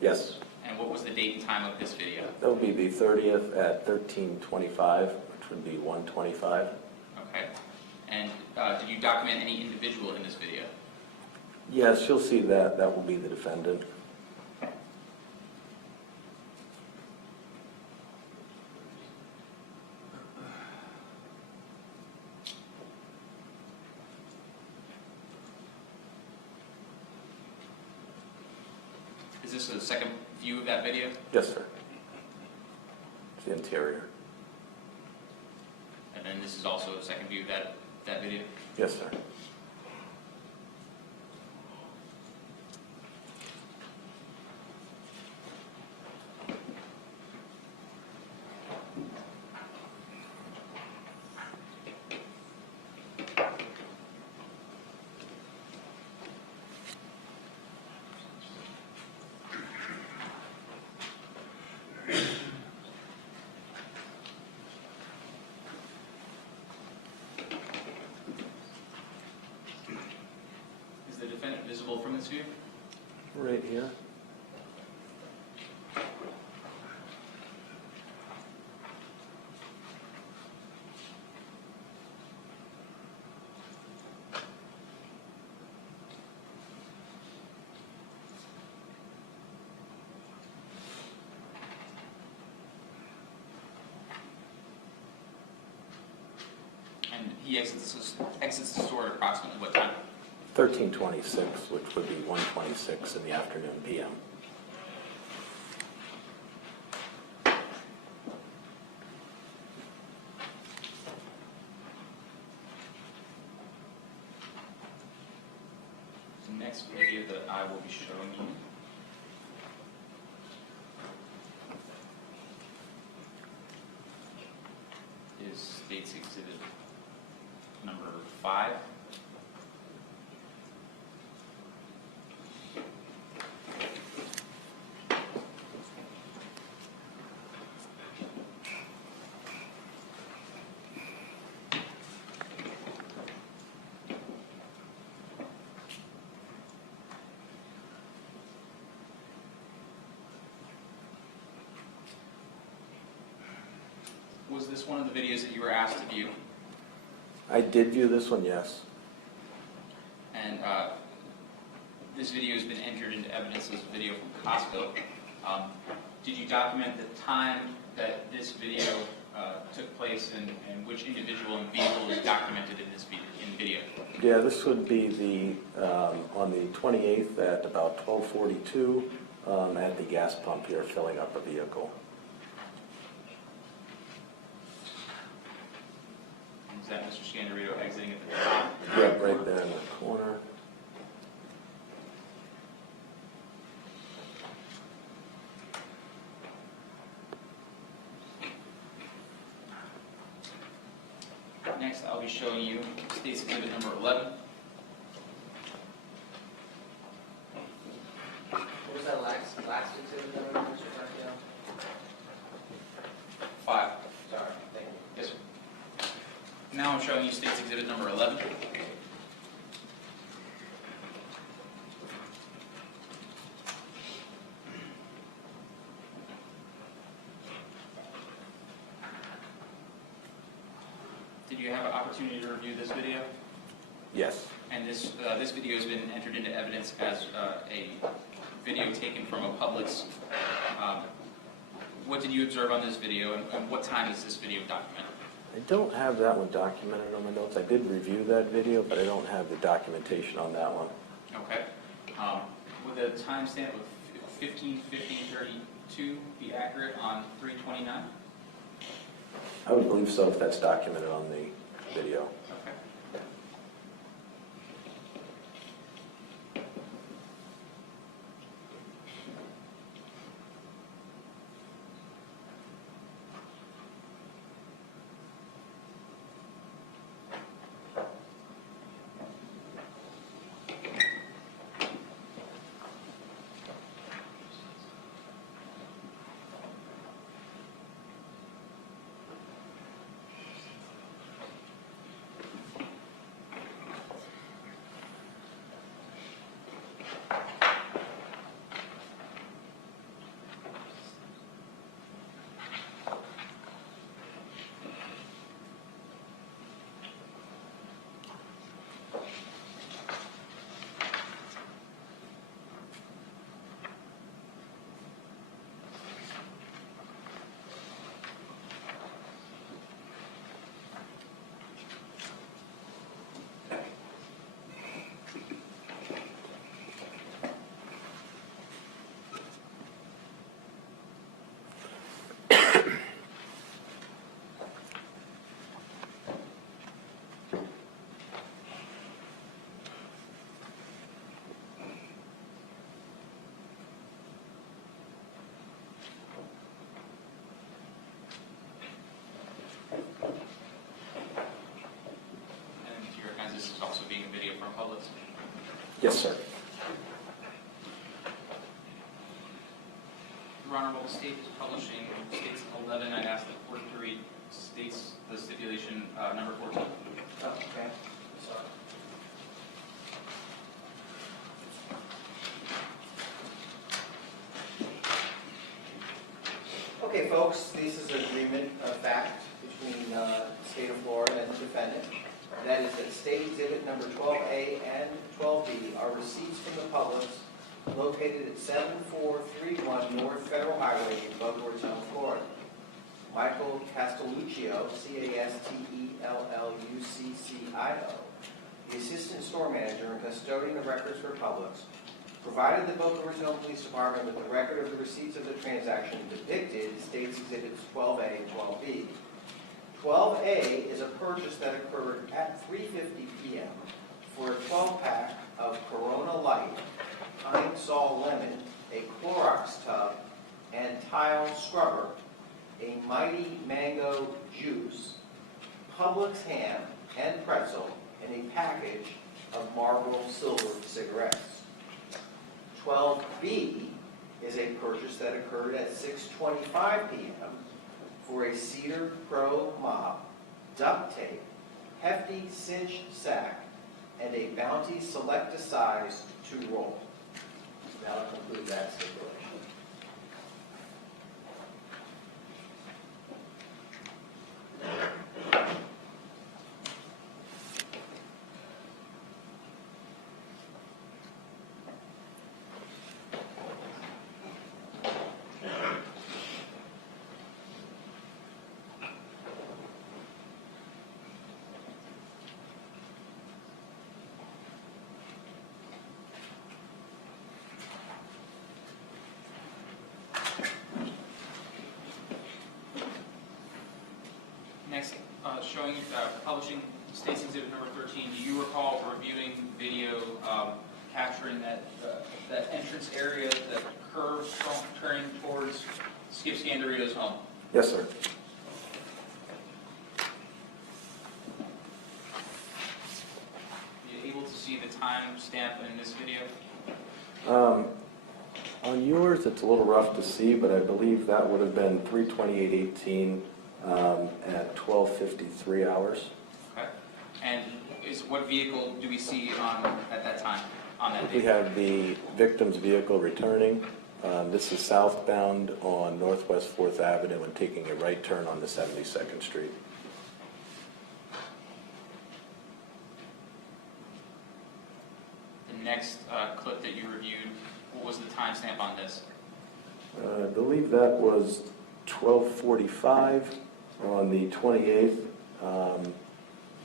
Yes. And what was the date and time of this video? That would be the 30th at 13:25, which would be 1:25. Okay. And did you document any individual in this video? Yes, you'll see that. That will be the defendant. Is this a second view of that video? Yes, sir. It's the interior. And then this is also a second view of that video? Yes, sir. Is the defendant visible from this view? Right here. And he exits the store at approximately what time? 13:26, which would be 1:26 in the afternoon p.m. The next video that I will be showing you is State's Exhibit number 5. Was this one of the videos that you were asked to view? I did view this one, yes. And this video has been entered into evidence as a video from Costco. Did you document the time that this video took place and which individual and vehicle is documented in this video? Yeah, this would be the on the 28th at about 12:42 at the gas pump here, filling up a vehicle. Is that Mr. Scandirito exiting at the top? Yep, right there in the corner. Next, I'll be showing you State's Exhibit number 11. What was that last exhibit number, Mr. Garfield? 5. Sorry, thank you. Yes, sir. Now I'm showing you State's Exhibit number 11. Did you have an opportunity to review this video? Yes. And this video has been entered into evidence as a video taken from a Publix. What did you observe on this video, and what time is this video documented? I don't have that one documented on my notes. I did review that video, but I don't have the documentation on that one. Okay. Would the timestamp of 15:50:32 be accurate on 3/29? I would believe so if that's documented on the video. Okay. Yes, sir. Your Honor, while the state is publishing States 11, I'd ask the court to read States, the stipulation number 14. Oh, okay, sorry. Okay, folks, this is an agreement of fact between the state of Florida and the defendant. That is that state exhibit number 12A and 12B are receipts from the Publix located at 7431 North Federal Highway in Boca Raton, Florida. Michael Castelluccio, Castelluccio, the assistant store manager and custodian of records for Publix, provided the Boca Raton Police Department with a record of the receipts of the transaction depicted in States Exhibits 12A and 12B. 12A is a purchase that occurred at 3:50 p.m. for a 12-pack of Corona Light, Pine Sol Lemon, a Clorox tub, and tile scrubber, a Mighty Mango Juice, Publix ham and pretzel, and a package of Marlboro Silver cigarettes. 12B is a purchase that occurred at 6:25 p.m. for a Cedar Pro mop, duct tape, hefty cinch sack, and a Bounty Select size 2 roll. That'll conclude that stipulation. Next, showing publishing States Exhibit number 13. Do you recall reviewing video capturing that entrance area, that curve turning towards Skip Scandirito's home? Yes, sir. Are you able to see the time stamp in this video? On yours, it's a little rough to see, but I believe that would have been 3/28/18 at 12:53 hours. Okay. And what vehicle do we see at that time on that We day? have the victim's vehicle returning. This is southbound on Northwest 4th Avenue and taking a right turn on the 72nd Street. The next clip that you reviewed, what was the timestamp on this? I believe that was 12:45 on the 28th.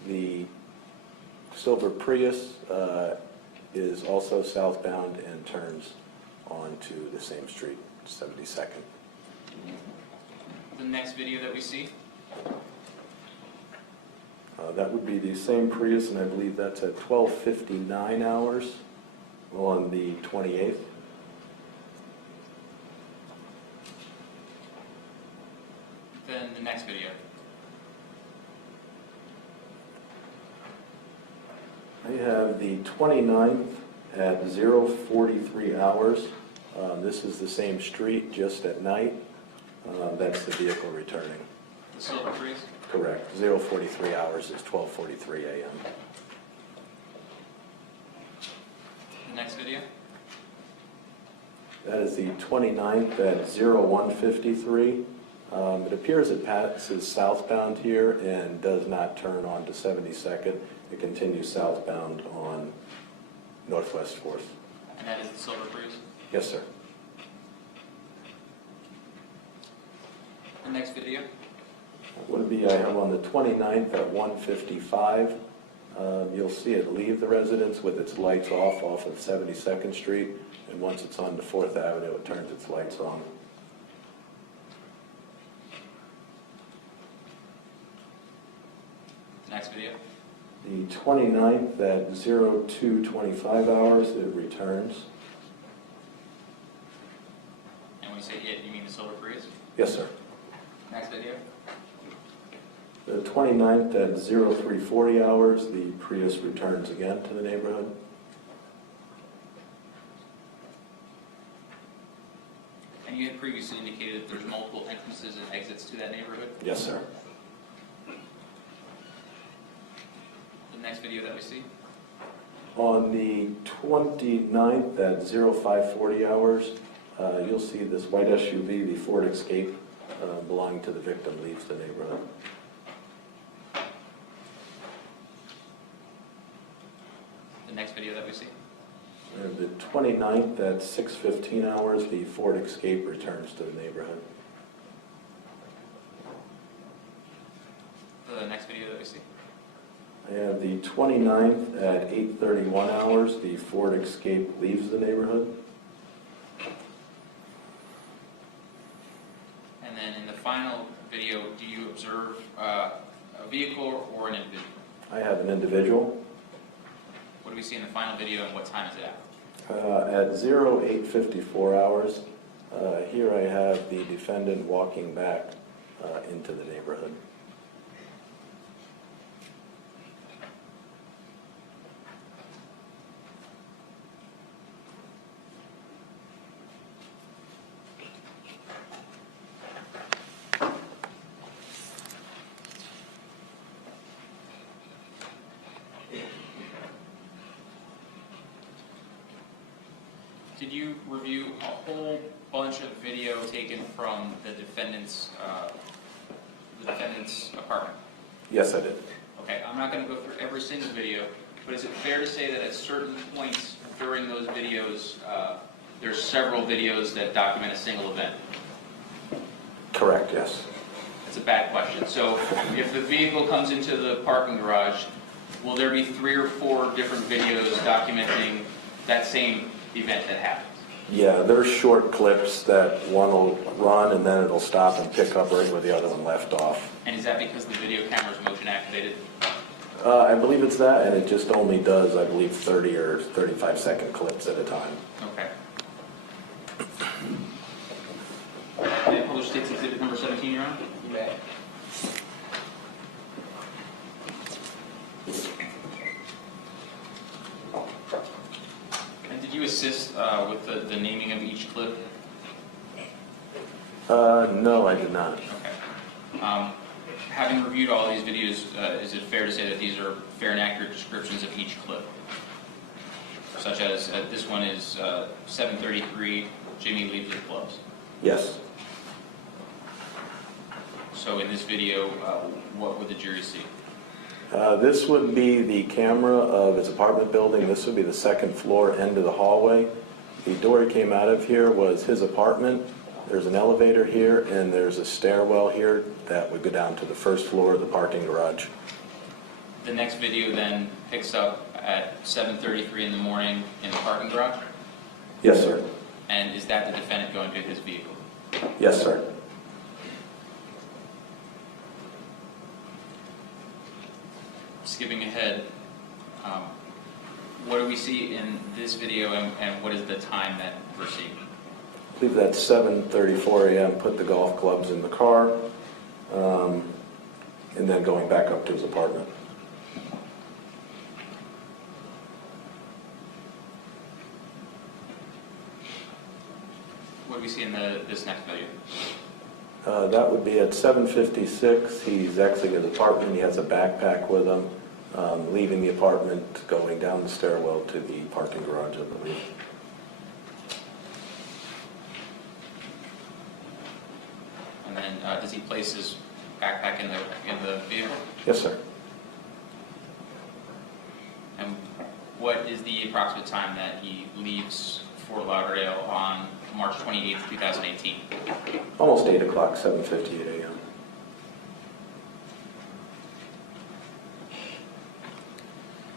The silver Prius is also southbound and turns onto the same street, 72nd. The next video that we see? That would be the same Prius, and I believe that's at 12:59 hours on the 28th. Then the next video. I have the 29th at 0:43 hours. This is the same street, just at night. That's the vehicle returning. The silver Prius? Correct. 0:43 hours is 12:43 a.m. The next video? That is the 29th at 01:53. It appears it passes southbound here and does not turn onto 72nd. It continues southbound on Northwest 4th. And that is the silver Prius? Yes, sir. The next video? Would be I have on the 29th at 1:55. You'll see it leave the residence with its lights off of 72nd Street, and once it's on to 4th Avenue, it turns its lights on. The next video? The 29th at 02:25 hours, it returns. And when you say it, you mean the silver Prius? Yes, sir. Next video? The 29th at 03:40 hours, the Prius returns again to the neighborhood. you had previously indicated that there's multiple entrances and exits to that neighborhood. Yes, sir. The next video that we see? On the 29th at 0540 hours, you'll see this white SUV, the Ford Escape, belonging to the victim, leaves the neighborhood. The next video that we see? The 29th at 6:15 hours, the Ford Escape returns to the neighborhood. The next video that we see? I have the 29th at 8:31 hours, the Ford Escape leaves the neighborhood. And then in the final video, do you observe a vehicle or an individual? I have an individual. What do we see in the final video and what time is it at? At 0854 hours, here I have the defendant walking back into the neighborhood. Did you review a whole bunch of video taken from the defendant's apartment? Yes, I did. Okay, I'm not going to go through every single video, but is it fair to say that at certain points during those videos, there's several videos that document a single event? Correct, yes. That's a bad question. So if the vehicle comes into the parking garage, will there be 3 or 4 different videos documenting that same event that happened? Yeah, there's short clips that one will run and then it'll stop and pick up right where the other one left off. And is that because the video camera is motion activated? I believe it's that, and it just only does, I believe, 30 or 35-second clips at a time. Okay. May I publish State's Exhibit number 17, Your Honor? You may. And did you assist with the naming of each clip? No, I did not. Okay. Having reviewed all these videos, is it fair to say that these are fair and accurate descriptions of each clip? Such as this one is 7:33, Jimmy leaves the clubs. Yes. So in this video, what would the jury see? This would be the camera of his apartment building. This would be the second floor end of the hallway. The door he came out of here was his apartment. There's an elevator here, and there's a stairwell here that would go down to the first floor of the parking garage. The next video then picks up at 7:33 in the morning in the parking garage? Yes, sir. And is that the defendant going to his vehicle? Yes, sir. Skipping ahead, what do we see in this video and what is the time that we're seeing? I believe that's 7:34 a.m. Put the golf clubs in the car, and then going back up to his apartment. What do we see in this next video? That would be at 7:56. He's exiting his apartment. He has a backpack with him, leaving the apartment, going down the stairwell to the parking garage, I believe. And then does he place his backpack in the vehicle? Yes, sir. And what is the approximate time that he leaves Fort Lauderdale on March 28th, 2018? Almost 8 o'clock, 7:58 a.m.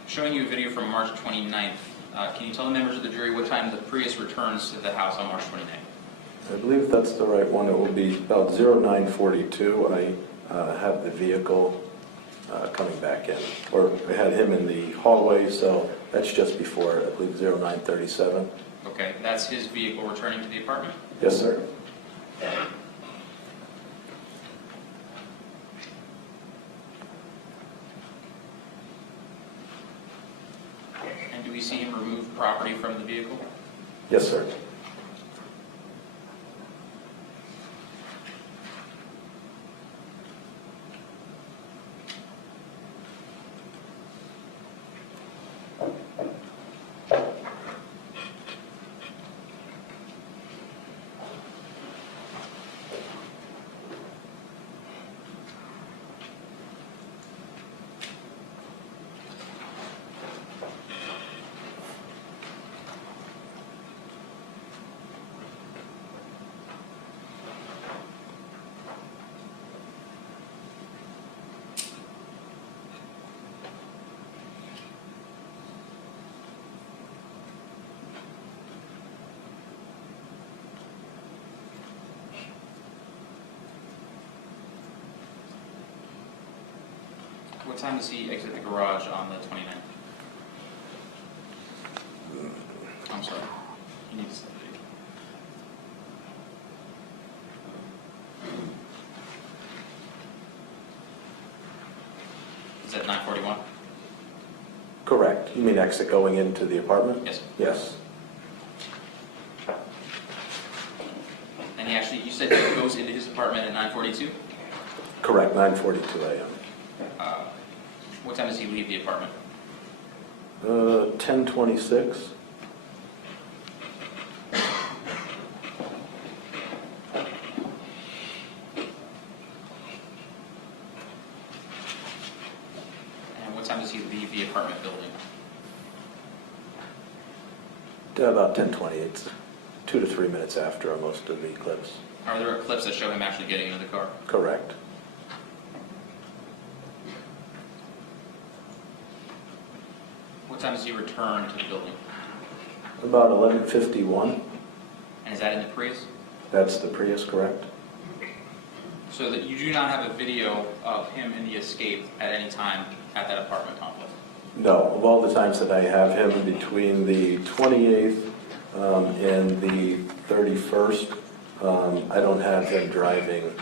Showing you a video from March 29th, can you tell the members of the jury what time the Prius returns to the house on March 29th? I believe that's the right one. It will be about 09:42. I have the vehicle coming back in. Or I had him in the hallway, so that's just before, I believe, 09:37. Okay, that's his vehicle returning to the apartment? Yes, sir. And do we see him remove property from the vehicle? Yes, sir. What time does he exit the garage on the 29th? I'm sorry. You need to set the date. Is that 9:41? Correct. You mean exit going into the apartment? Yes. Yes. And he actually, you said he goes into his apartment at 9:42? Correct, 9:42 a.m. What time does he leave the apartment? 10:26. And what time does he leave the apartment building? About 10:28, 2 to 3 minutes after on most of the clips. Are there clips that show him actually getting into the car? Correct. What time does he return to the building? About 11:51. And is that in the Prius? That's the Prius, correct? So that you do not have a video of him in the escape at any time at that apartment complex? No, of all the times that I have him between the 28th and the 31st, I don't have him driving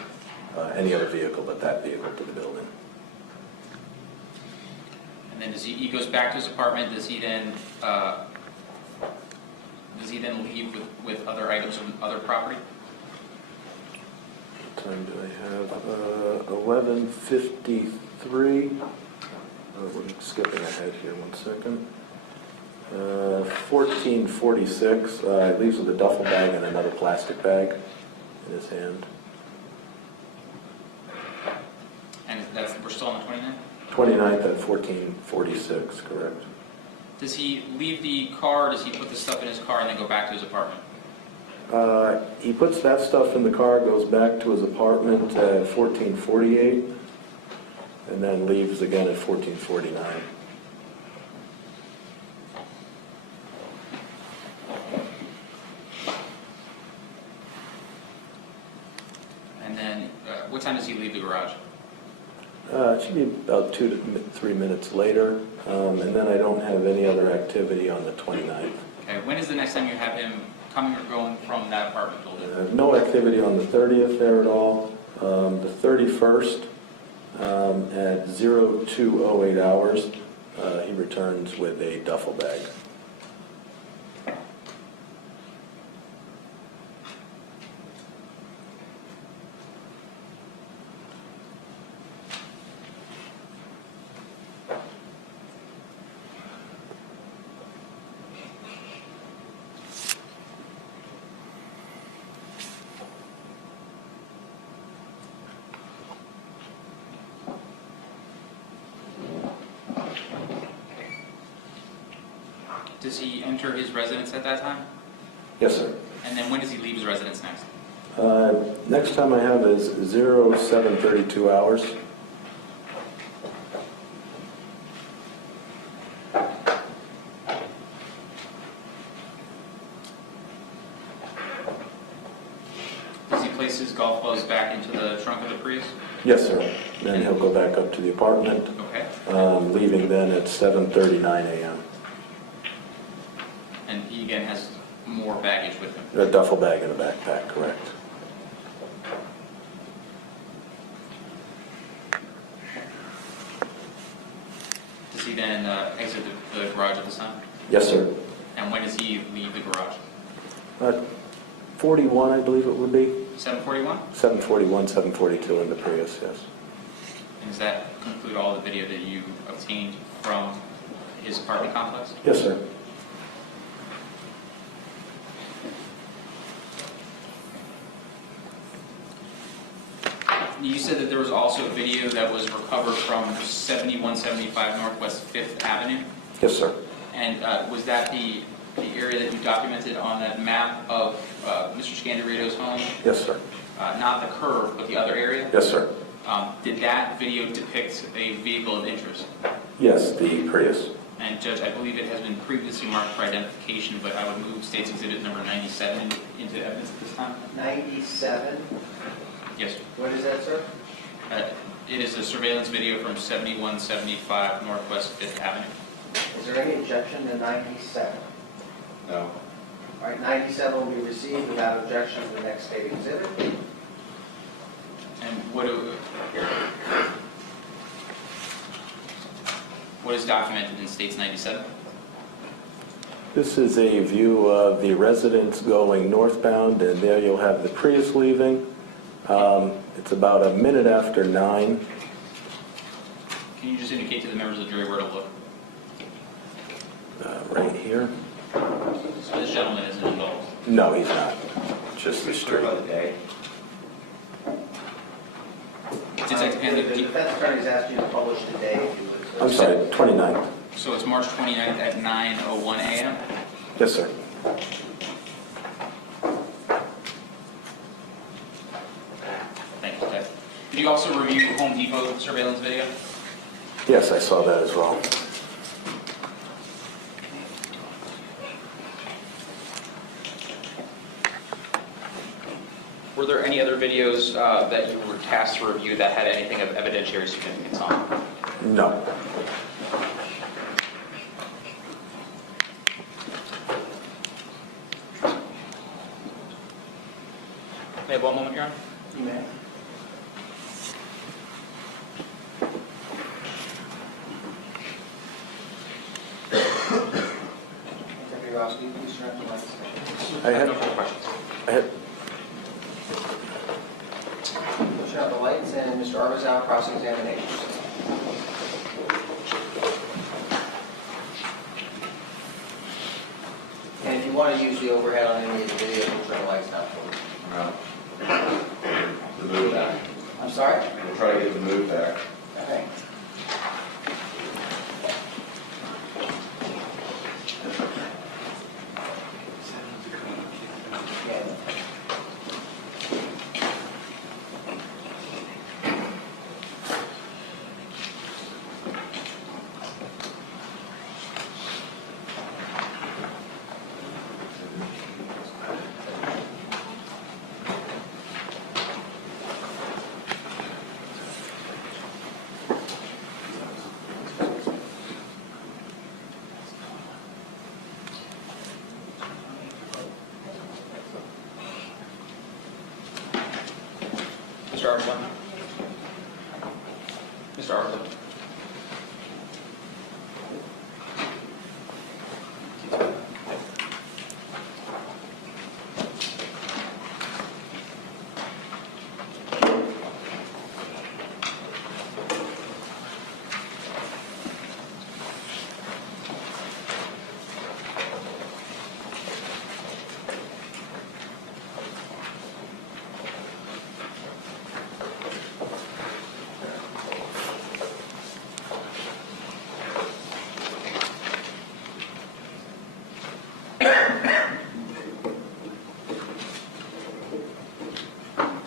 any other vehicle but that vehicle to the building. And then he goes back to his apartment, does he then leave with other items from other property? What time do I have? 11:53. We're skipping ahead here, 1 second. 14:46, he leaves with a duffel bag and another plastic bag in his hand. And we're still on the 29th? 29th at 14:46, correct. Does he leave the car, does he put the stuff in his car and then go back to his apartment? He puts that stuff in the car, goes back to his apartment at 14:48, and then leaves again at 14:49. And then what time does he leave the garage? It should be about 2 to 3 minutes later, and then I don't have any other activity on the 29th. Okay, when is the next time you have him coming or going from that apartment building? No activity on the 30th there at all. The 31st, at 02:08 hours, he returns with a duffel bag. Does he enter his residence at that time? Yes, sir. And then when does he leave his residence next? Next time I have is 07:32 hours. Does he place his golf clubs back into the trunk of the Prius? Yes, sir. Then he'll go back up to the apartment, Okay. leaving then at 7:39 a.m. And he again has more baggage with him? A duffel bag and a backpack, correct. Does he then exit the garage at this time? Yes, sir. And when does he leave the garage? 41, I believe it would be. 7:41? 7:41, 7:42 in the Prius, yes. And does that conclude all the video that you obtained from his apartment complex? Yes, sir. You said that there was also a video that was recovered from 7175 Northwest 5th Avenue. Yes, sir. And was that the area that you documented on that map of Mr. Scandirito's home? Yes, sir. Not the curve, but the other area? Yes, sir. Did that video depict a vehicle of interest? Yes, the Prius. And Judge, I believe it has been previously marked for identification, but I would move State's Exhibit number 97 into evidence at this time. 97, Yes, sir. what is that, sir? It is a surveillance video from 7175 Northwest 5th Avenue. Is there any objection to 97? No. All right, 97 will be received without objection to the next state exhibit. And what is documented in States 97? This is a view of the residents going northbound, and there you'll have the Prius leaving. It's about a minute after 9. Can you just indicate to the members of the jury where to look? Right here. So this gentleman isn't involved. No, he's not. Just the Clear street. by the day. Detective Hanley, The defense attorney's asked you to publish today if you would. I'm sorry, 29th. so it's March 29th at 9:01 a.m.? Yes, sir. Thank you, Ted. Did you also review Home Depot surveillance video? Yes, I saw that as well. Were there any other videos that you were tasked to review that had anything of evidentiary significance on? No. May I have one moment, Your Honor? You may. Deputy Rosky, please turn off the lights. I had, no further questions. I had, Turn off the lights, and Mr. Arbuzov, cross-examination. And if you want to use the overhead on any of the videos, we'll turn the lights down for you. The move back. I'm sorry? We'll try to get the move back. Okay. Mr. Arbuzov? Mr. Arbuzov?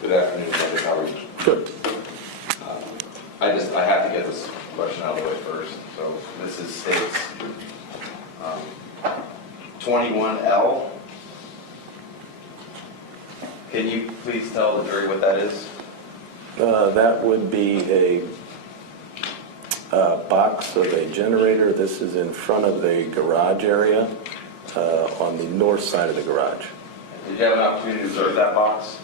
Good afternoon, Judge. How are you? good. I have to get this question out of the way first. So this is states 21L. Can you please tell the jury what that is? That would be a box of a generator. This is in front of the garage area, on the north side of the garage. Did you have an opportunity to observe that box?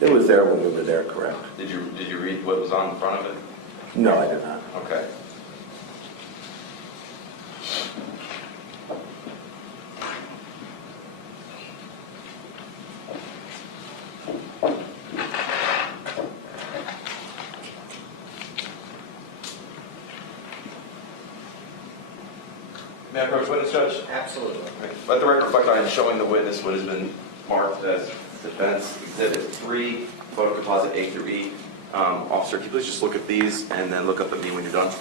It was there when we were there, correct? Did you read what was on the front of it? No, I did not. Okay. May I approach witness, Judge? Absolutely. Let the record reflect I am showing the witness what has been marked as defense exhibit 3, photo composite A through E. Officer, can you please just look at these and then look up at me when you're done?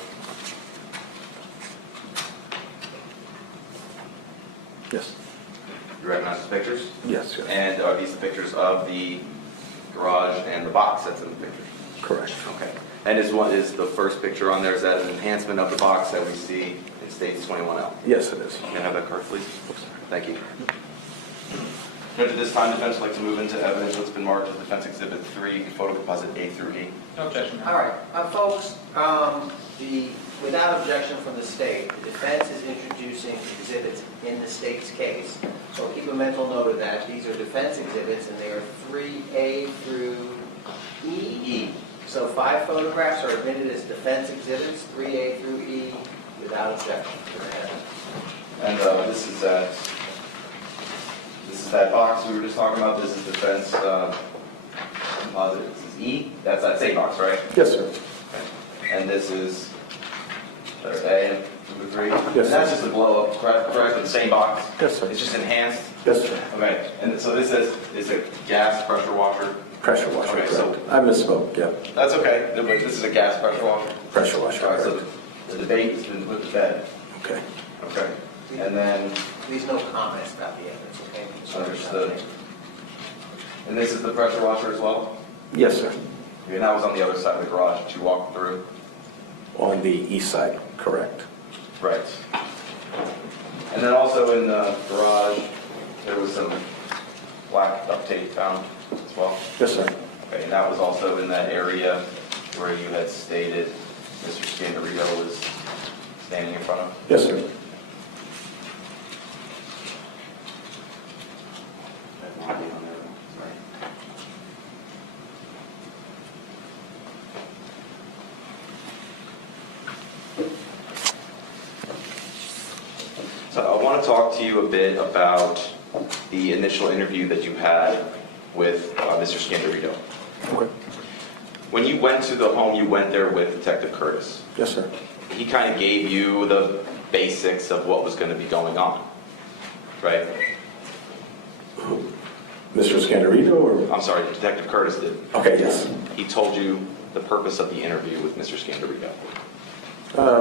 Yes. You recognize the pictures? Yes, yes. And are these the pictures of the garage and the box that's in the picture? Correct. Okay. And is the first picture on there, is that an enhancement of the box that we see in States 21L? Yes, it is. Can I have that card, please? Thank you. Judge, at this time, defense would like to move into evidence what's been marked as Defense Exhibit 3, photo composite A through E. No objection. All right, folks, without objection from the state, the defense is introducing exhibits in the state's case. So keep a mental note of that. These are defense exhibits, and they are 3A through E. So 5 photographs are admitted as defense exhibits, 3A through E, without objection. Go ahead. And this is that box we were just talking about. This is defense composite. This is E. That's that same box, right? Yes, sir. Okay. And this is letter A, number 3. Yes, And that's sir. just a blow up, correct? The same box. Yes, sir. It's just enhanced. Yes, sir. Okay. And so this is a gas pressure washer. Pressure washer, Okay, correct. so- I misspoke, yeah. That's okay. No, but this is a gas pressure washer. Pressure washer, All right, so correct. the debate has been put to bed. Okay. Okay. And then, Please no comments about the evidence, okay? Just understood. And this is the pressure washer as well? Yes, sir. And that was on the other side of the garage that you walked through? On the east side, correct. Right. And then also in the garage, there was some black duct tape found as well? Yes, sir. Okay, and that was also in that area where you had stated Mr. Scandirito was standing in front of? Yes, sir. So I want to talk to you a bit about the initial interview that you had with Mr. Scandirito. Okay. When you went to the home, you went there with Detective Curtis. Yes, sir. He kind of gave you the basics of what was going to be going on, right? Mr. Scandirito or? I'm sorry, Detective Curtis did. Okay, yes. He told you the purpose of the interview with Mr. Scandirito.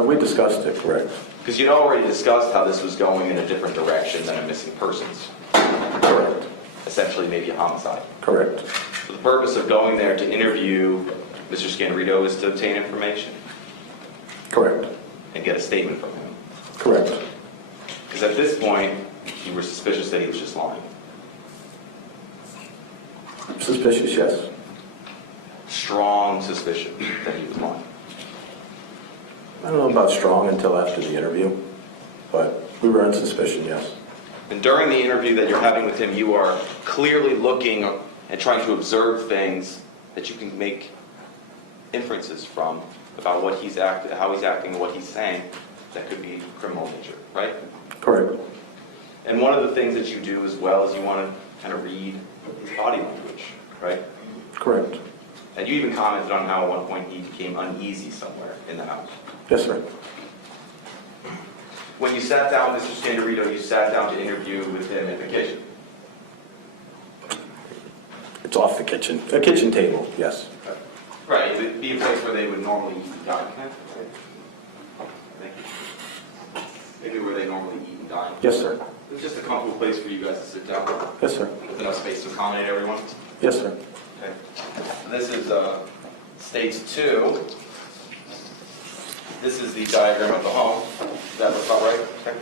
We discussed it, correct. Because you'd already discussed how this was going in a different direction than a missing persons. Correct. Essentially maybe a homicide. Correct. So the purpose of going there to interview Mr. Scandirito is to obtain information Correct. and get a statement from him. Correct. Because at this point, you were suspicious that he was just lying. Suspicious, yes. Strong suspicion that he was lying. I don't know about strong until after the interview, but we were in suspicion, yes. And during the interview that you're having with him, you are clearly looking and trying to observe things that you can make inferences from about what he's how he's acting and what he's saying that could be criminal in nature, right? Correct. And one of the things that you do as well is you want to kind of read his body language, right? Correct. And you even commented on how at one point he became uneasy somewhere in the house. Yes, sir. When you sat down with Mr. Scandirito, you sat down to interview with him in the kitchen. It's off the kitchen. A kitchen table, yes. Right, it would be a place where they would normally eat and dine. Thank you. Maybe where they normally eat and dine. Yes, sir. It's just a comfortable place for you guys to sit down Yes, sir. with enough space to accommodate everyone. Yes, sir. Okay. This is stage 2. This is the diagram of the home. Does that look about right? Okay.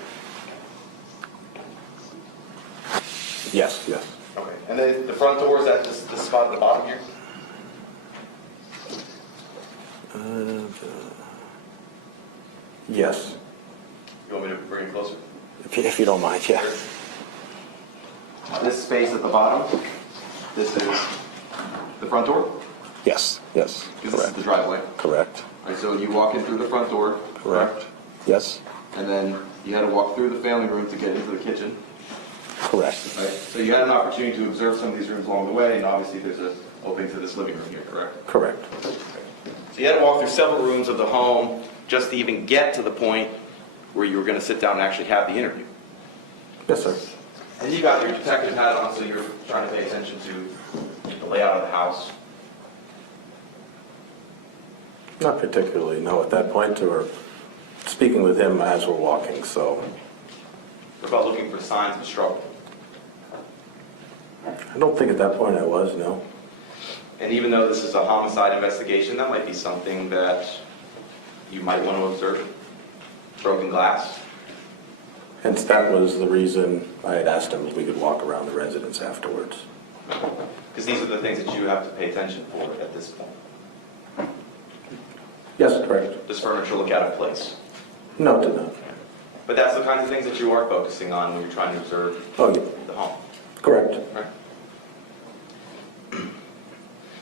Yes, yes. Okay. And then the front door is at this spot at the bottom here? Yes. You want me to bring it closer? If you don't mind, yeah. This space at the bottom, this is the front door? Yes, yes. This is Correct. the driveway. Correct. Right, so you walk in through the front door, correct? Yes. And then you had to walk through the family room to get into the kitchen, Correct. right? So you had an opportunity to observe some of these rooms along the way, and obviously there's an opening to this living room here, correct? Correct. So you had to walk through several rooms of the home just to even get to the point where you were going to sit down and actually have the interview. Yes, sir. And you got your detective hat on, so you're trying to pay attention to the layout of the house. Not particularly, no, at that point, or speaking with him as we're walking, so What about looking for signs of struggle? I don't think at that point I was, no. And even though this is a homicide investigation, that might be something that you might want to observe. Broken glass. Hence, that was the reason I had asked him if we could walk around the residence afterwards. Because these are the things that you have to pay attention for at this point. Yes, correct. Does furniture look out of place? No, it did not. But that's the kinds of things that you are focusing on when you're trying to observe Oh, yeah, the home. correct. Right.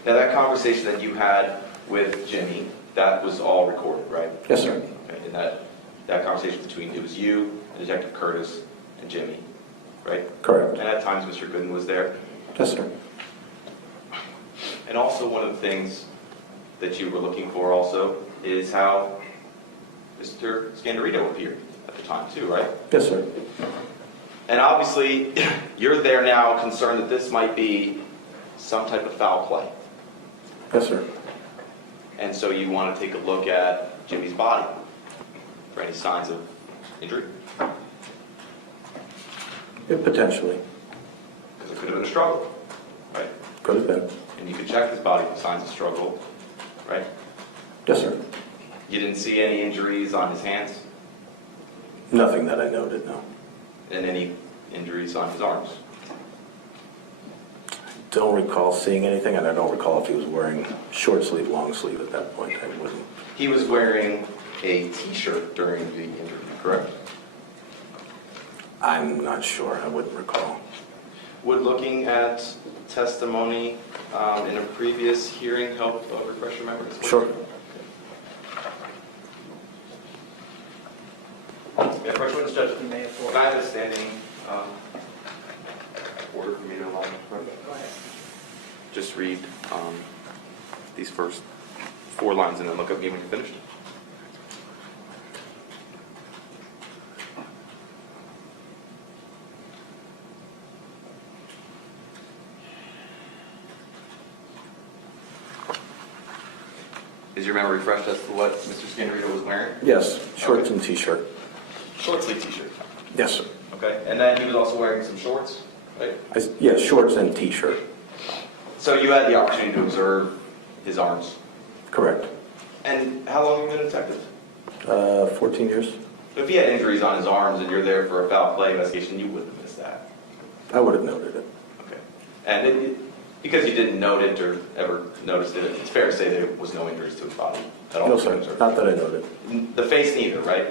Now, that conversation that you had with Jimmy, that was all recorded, right? Yes, sir. Okay, and that conversation between, it was you, and Detective Curtis, and Jimmy, right? Correct. And at times, Mr. Gooden was there. Yes, sir. And also, one of the things that you were looking for also is how Mr. Scandirito appeared at the time too, right? Yes, sir. And obviously, you're there now concerned that this might be some type of foul play. Yes, sir. And so you want to take a look at Jimmy's body for any signs of injury? Yeah, potentially. Because it could have been a struggle, right? Could have been. And you could check his body for signs of struggle, right? Yes, sir. You didn't see any injuries on his hands Nothing that I noted, no. and any injuries on his arms? Don't recall seeing anything, and I don't recall if he was wearing short sleeve, long sleeve at that point. I wouldn't. He was wearing a T-shirt during the interview, correct? I'm not sure. I wouldn't recall. Would looking at testimony in a previous hearing help refresh your memory? Sure. Yeah, first one is Judge. Can I have a standing order for me to allow? Just read these first 4 lines and then look at me when you're finished. Is your memory refreshed as to what Mr. Scandirito was wearing? Yes, shorts and T-shirt. Short sleeve T-shirt. Yes, sir. Okay, and then he was also wearing some shorts, right? Yes, shorts and T-shirt. So you had the opportunity to observe his arms. Correct. And how long have you been a detective? 14 years. If he had injuries on his arms and you're there for a foul play investigation, you wouldn't have missed that. I would have noted it. Okay. And because you didn't note it or ever noticed it, it's fair to say there was no injuries to his body at all? No, sir. Not that I noted. The face neither, right?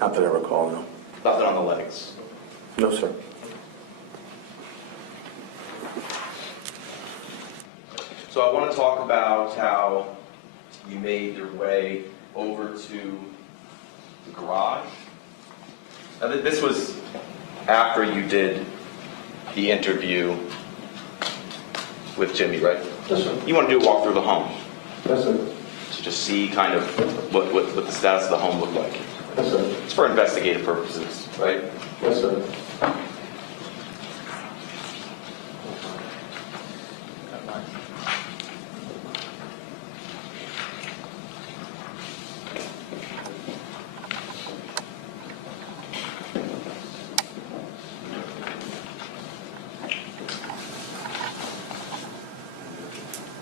Not that I recall, no. Nothing on the legs? No, sir. So I want to talk about how you made your way over to the garage. Now, this was after you did the interview with Jimmy, right? Yes, sir. You want to do a walk through the home Yes, sir. to just see kind of what the status of the home looked like. Yes, sir. It's for investigative purposes, right? Yes, sir.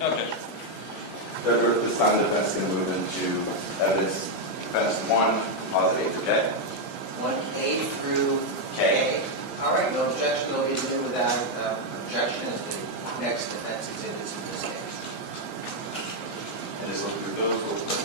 Okay. Judge, at this time, the defense is going to move into evidence defense 1, positive A to J. 1A through K. All right, no objection, they'll be admitted without objection as the next defense exhibits in this case. And just look through those real quick.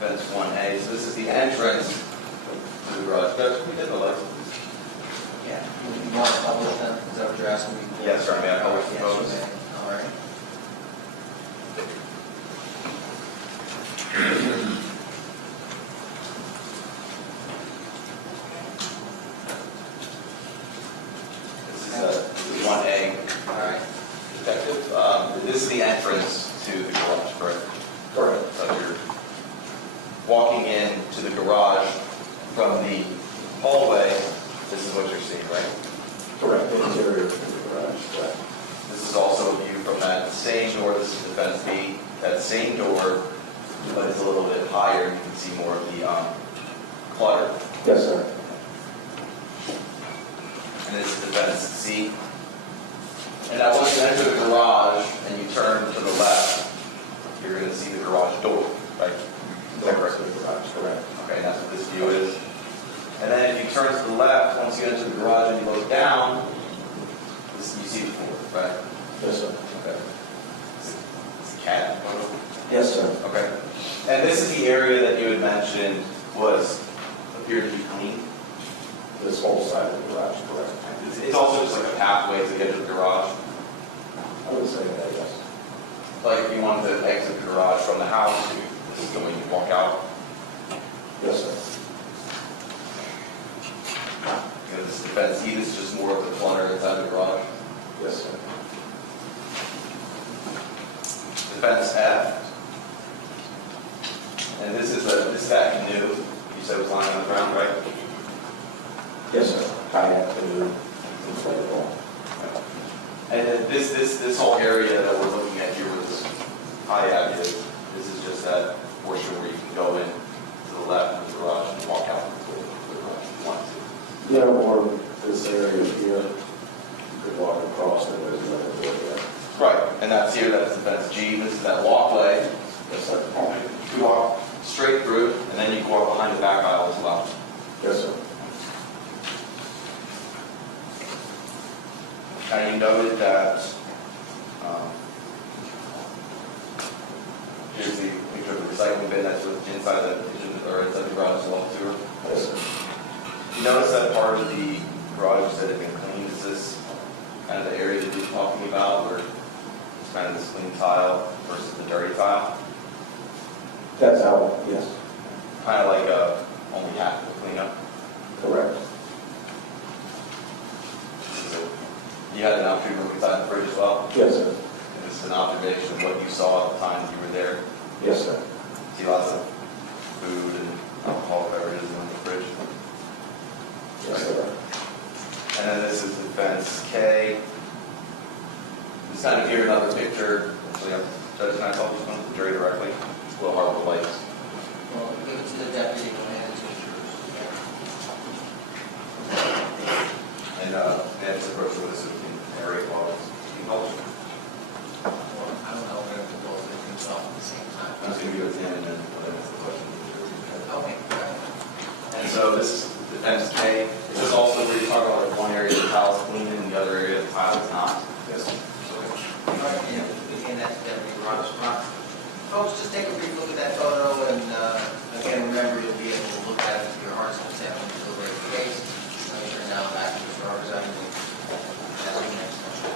Fence 1A, so this is the entrance to the garage. Judge, can we get the lights? Yeah. You want to publish them? Is that what you're asking me? Yes, sir. May I publish the Yes, photos? you may. All right. This is 1A. All right. Detective, this is the entrance to the garage, correct? Correct. So you're walking in to the garage from the hallway. This is what you're seeing, right? Correct. The interior of the garage, correct. This is also a view from that same door. This is defense B. That same door, but it's a little bit higher. You can see more of the clutter. Yes, sir. And this is defense C. And now once you enter the garage and you turn to the left, you're going to see the garage door, right? Is that correct? The garage, correct. Okay, and that's what this view is. And then if you turn to the left, once you enter the garage and you look down, you see the floor, right? Yes, sir. Okay. It's a cat photo. Yes, sir. Okay. And this is the area that you had mentioned appeared to be clean. This whole side of the garage, correct. It's also just like a pathway to get to the garage. I would say that, yes. Like if you wanted to exit the garage from the house, this is the way you walk out. Yes, sir. You know, this is defense C, this is just more of the clutter inside the garage. Yes, sir. Defense F. And this is that canoe you said was lying on the ground, right? Yes, sir. Kayak, canoe, inflatable. And then this whole area that we're looking at here with this kayak is, this is just that portion where you can go in to the left of the garage and walk out to the garage if you want to. Yeah, or this area here, you could walk across and there's another door there. Right, and that's here, that's defense G, this is that walkway. Yes, sir. You walk straight through, and then you go up behind the back aisle as well. Yes, sir. Now you noted that, here's the picture of the recycling bin that's inside the kitchen, or inside the garage as well too. Yes, sir. You notice that part of the garage that had been cleaned, is this kind of the area that you're talking about, where it's kind of this clean tile versus the dirty tile? That's out, yes. Kind of like only half of the cleanup. Correct. You had an opportunity to look inside the fridge as well? Yes, sir. And this is an observation of what you saw at the time you were there. Yes, sir. See lots of food and alcohol beverages in the fridge. Yes, sir. And then this is defense K. This kind of here another picture. Actually, Judge, can I tell this one to the jury directly? It's a little hard with the lights. Well, give it to the deputy and it's yours. And that's the approach with this area while it's being published. Well, I don't know where to go with himself at the same time. I'm just going to go to 10 and then I'll answer the question. Okay. And so this is defense K. This is also where you talk about like one area of the tile is clean and the other area of the tile is not. Yes, sir. All right, and again, that's Deputy Roberts. Folks, just take a brief look at that photo, and again, remember, you'll be able to look at it to your heart's content when you deliberate the case. Let me turn now back to Mr. Roberts. I'm going to ask you next question.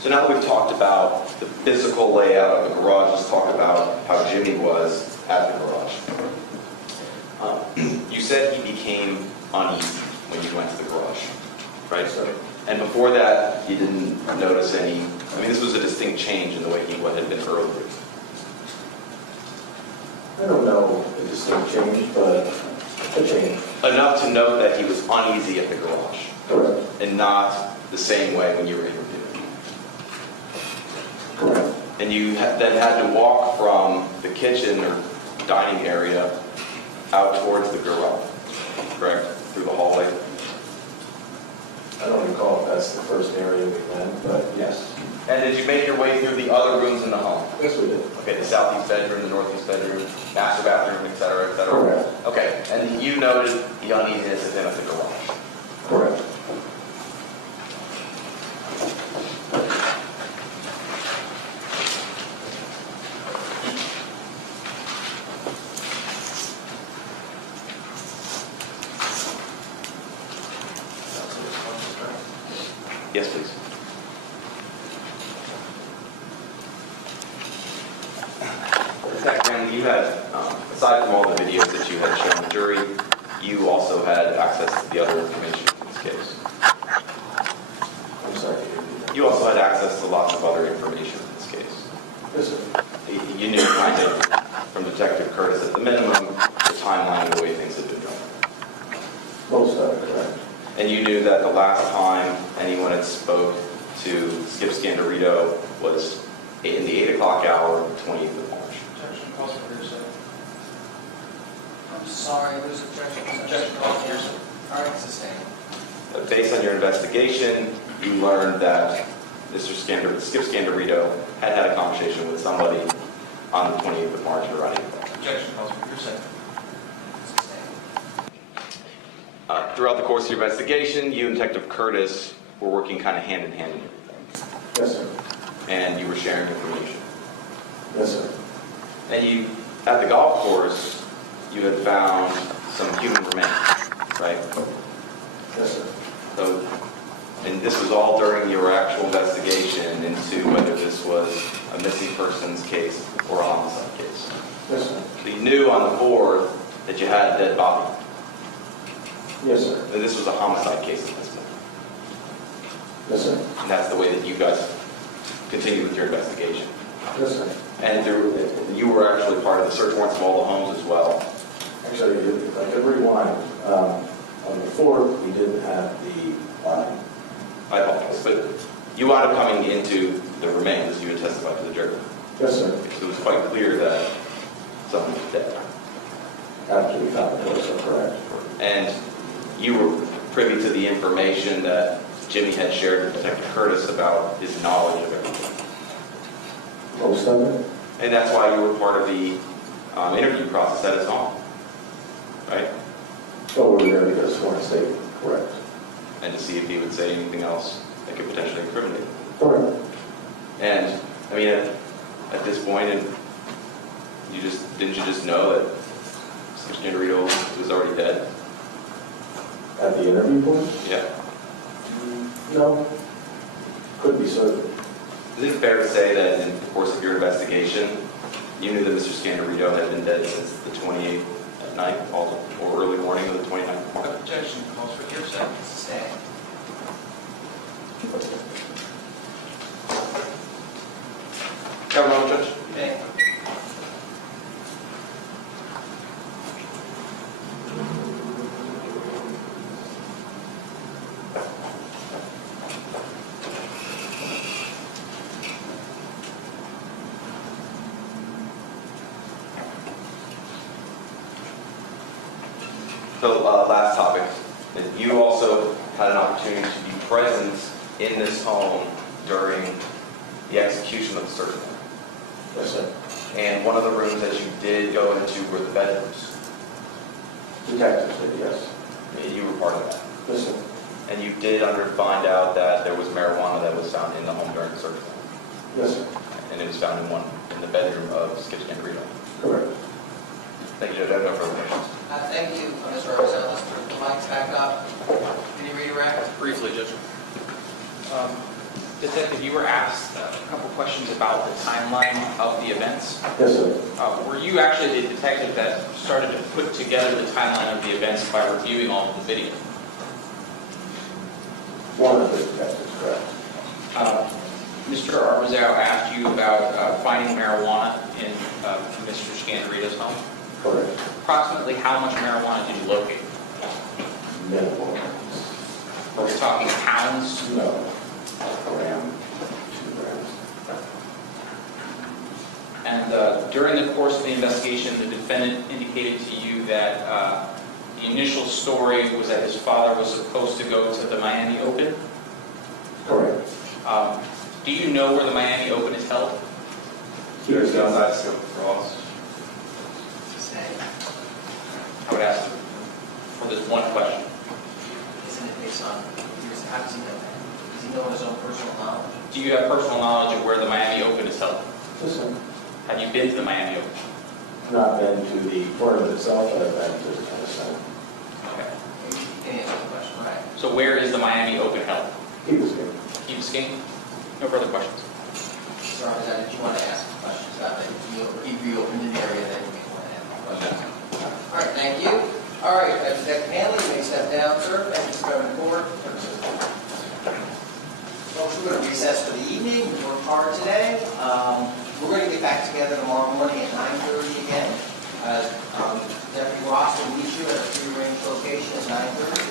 So now that we've talked about the physical layout of the garage, let's talk about how Jimmy was at the garage. You said he became uneasy when you went to the garage, right? Sir. And before that, you didn't notice any, I mean, this was a distinct change in the way he had been earlier. I don't know a distinct change, but a change. Enough to note that he was uneasy at the garage, Correct. and not the same way when you were interviewing. Correct. And you then had to walk from the kitchen or dining area out towards the garage, correct? Through the hallway? I don't recall if that's the first area we went, but yes. And did you make your way through the other rooms in the home? Yes, we did. Okay, the southeast bedroom, the northeast bedroom, master bathroom, et cetera, et cetera? Correct. Okay, and you noted the uneasiness of him at the garage? Correct. Yes, please. Detective Hanley, you had, aside from all the videos that you had shown the jury, you also had access to the other information in this case. I'm sorry. You also had access to lots of other information in this case. Yes, sir. You knew kind of from Detective Curtis at the minimum the timeline of the way things had been going. Most of it, correct. And you knew that the last time anyone had spoke to Skip Scandirito was in the 8 o'clock hour of the 28th of March. Objection calls for hearsay. I'm sorry, there's objection. Objection calls for hearsay. All right, sustained. Based on your investigation, you learned that Skip Scandirito had had a conversation with somebody on the 28th of March around 8 o'clock. Objection calls for hearsay. Sustained. Throughout the course of your investigation, you and Detective Curtis were working kind of hand in hand in everything. Yes, sir. And you were sharing information. Yes, sir. And you, at the golf course, you had found some human remains, right? Yes, sir. So, and this was all during your actual investigation into whether this was a missing persons case or a homicide case. Yes, sir. So you knew on the board that you had a dead body. Yes, sir. And this was a homicide case at this point. Yes, sir. And that's the way that you guys continued with your investigation. Yes, sir. And you were actually part of the search warrants of all the homes as well. Actually, if I could rewind, on the 4th, we didn't have the body. I apologize, but you wound up coming into the remains. You had testified to the jury. Yes, sir. It was quite clear that someone was dead. After we found the torso, correct. And you were privy to the information that Jimmy had shared with Detective Curtis about his knowledge of everything. Most of it? And that's why you were part of the interview process at his home, right? So we were there because sworn statement, correct. And to see if he would say anything else that could potentially incriminate him. Correct. And, I mean, at this point, and didn't you just know that Scandirito was already dead? At the interview point? Yeah. No. Could be certain. Is it fair to say that in the course of your investigation, you knew that Mr. Scandirito had been dead since the 28th at night, or early morning of the 29th of March? Objection calls for hearsay. Sustained. Have a moment, Judge. Okay. So, last topic. You also had an opportunity to be present in this home during the execution of the search warrant. Yes, sir. And one of the rooms that you did go into were the bedrooms. Detectives did, yes. You were part of that. Yes, sir. And you did find out that there was marijuana that was found in the home during the search warrant. Yes, sir. And it was found in the bedroom of Skip Scandirito. Correct. Thank you, Judge. I have no further questions. Thank you, Mr. Armisen. Let's put the mics back up. Any redirect? Briefly, Judge. Detective, you were asked a couple questions about the timeline of the events. Yes, sir. Were you actually the detective that started to put together the timeline of the events by reviewing all of the video? One of the detectives, correct. Mr. Arvizow asked you about finding marijuana in Mr. Scandirito's home. Correct. Approximately how much marijuana did you locate? Minimal. Are we talking pounds? No. Gram, 2 grams. And during the course of the investigation, the defendant indicated to you that the initial story was that his father was supposed to go to the Miami Open. Correct. Do you know where the Miami Open is held? There's no outside scope for us. Sustained. I would ask for this one question. Isn't it based on, how does he know that? Does he know his own personal knowledge? Do you have personal knowledge of where the Miami Open is held? Yes, sir. Have you been to the Miami Open? Not been to the tournament itself, but I've been to the tennis center. Okay. You can answer the question, right? So where is the Miami Open held? He was here. Mr. Skeen? No further questions. Mr. Armisen, did you want to ask questions about it? He reopened an area that you may want to ask questions. All right, thank you. All right, Detective Hanley, you may step down, sir. Thank you for coming forward. Folks, we're going to recess for the evening. We worked hard today. We're going to get back together tomorrow morning at 9:30 again. Deputy Ross will meet you at a prearranged location at 9:30.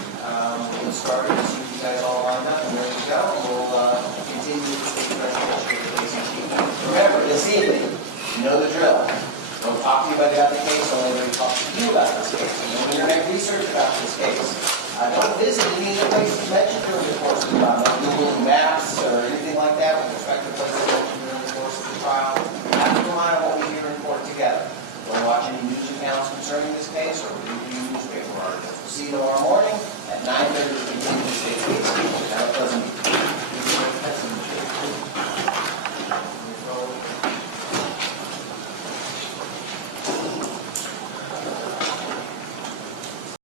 We'll get started as soon as you guys all lined up and ready to go. We'll continue with the state presentation of the case in chief. Remember, this evening, you know the drill. Don't talk to anybody about the case, only anybody talk to you about this case. Don't internet research about this case. Don't visit any of the places mentioned during the course of the trial. No Google Maps or anything like that with respect to places mentioned during the course of the trial. Have to rely on what we hear in court together. Don't watch any news accounts concerning this case or read any newspaper articles. We'll see you tomorrow.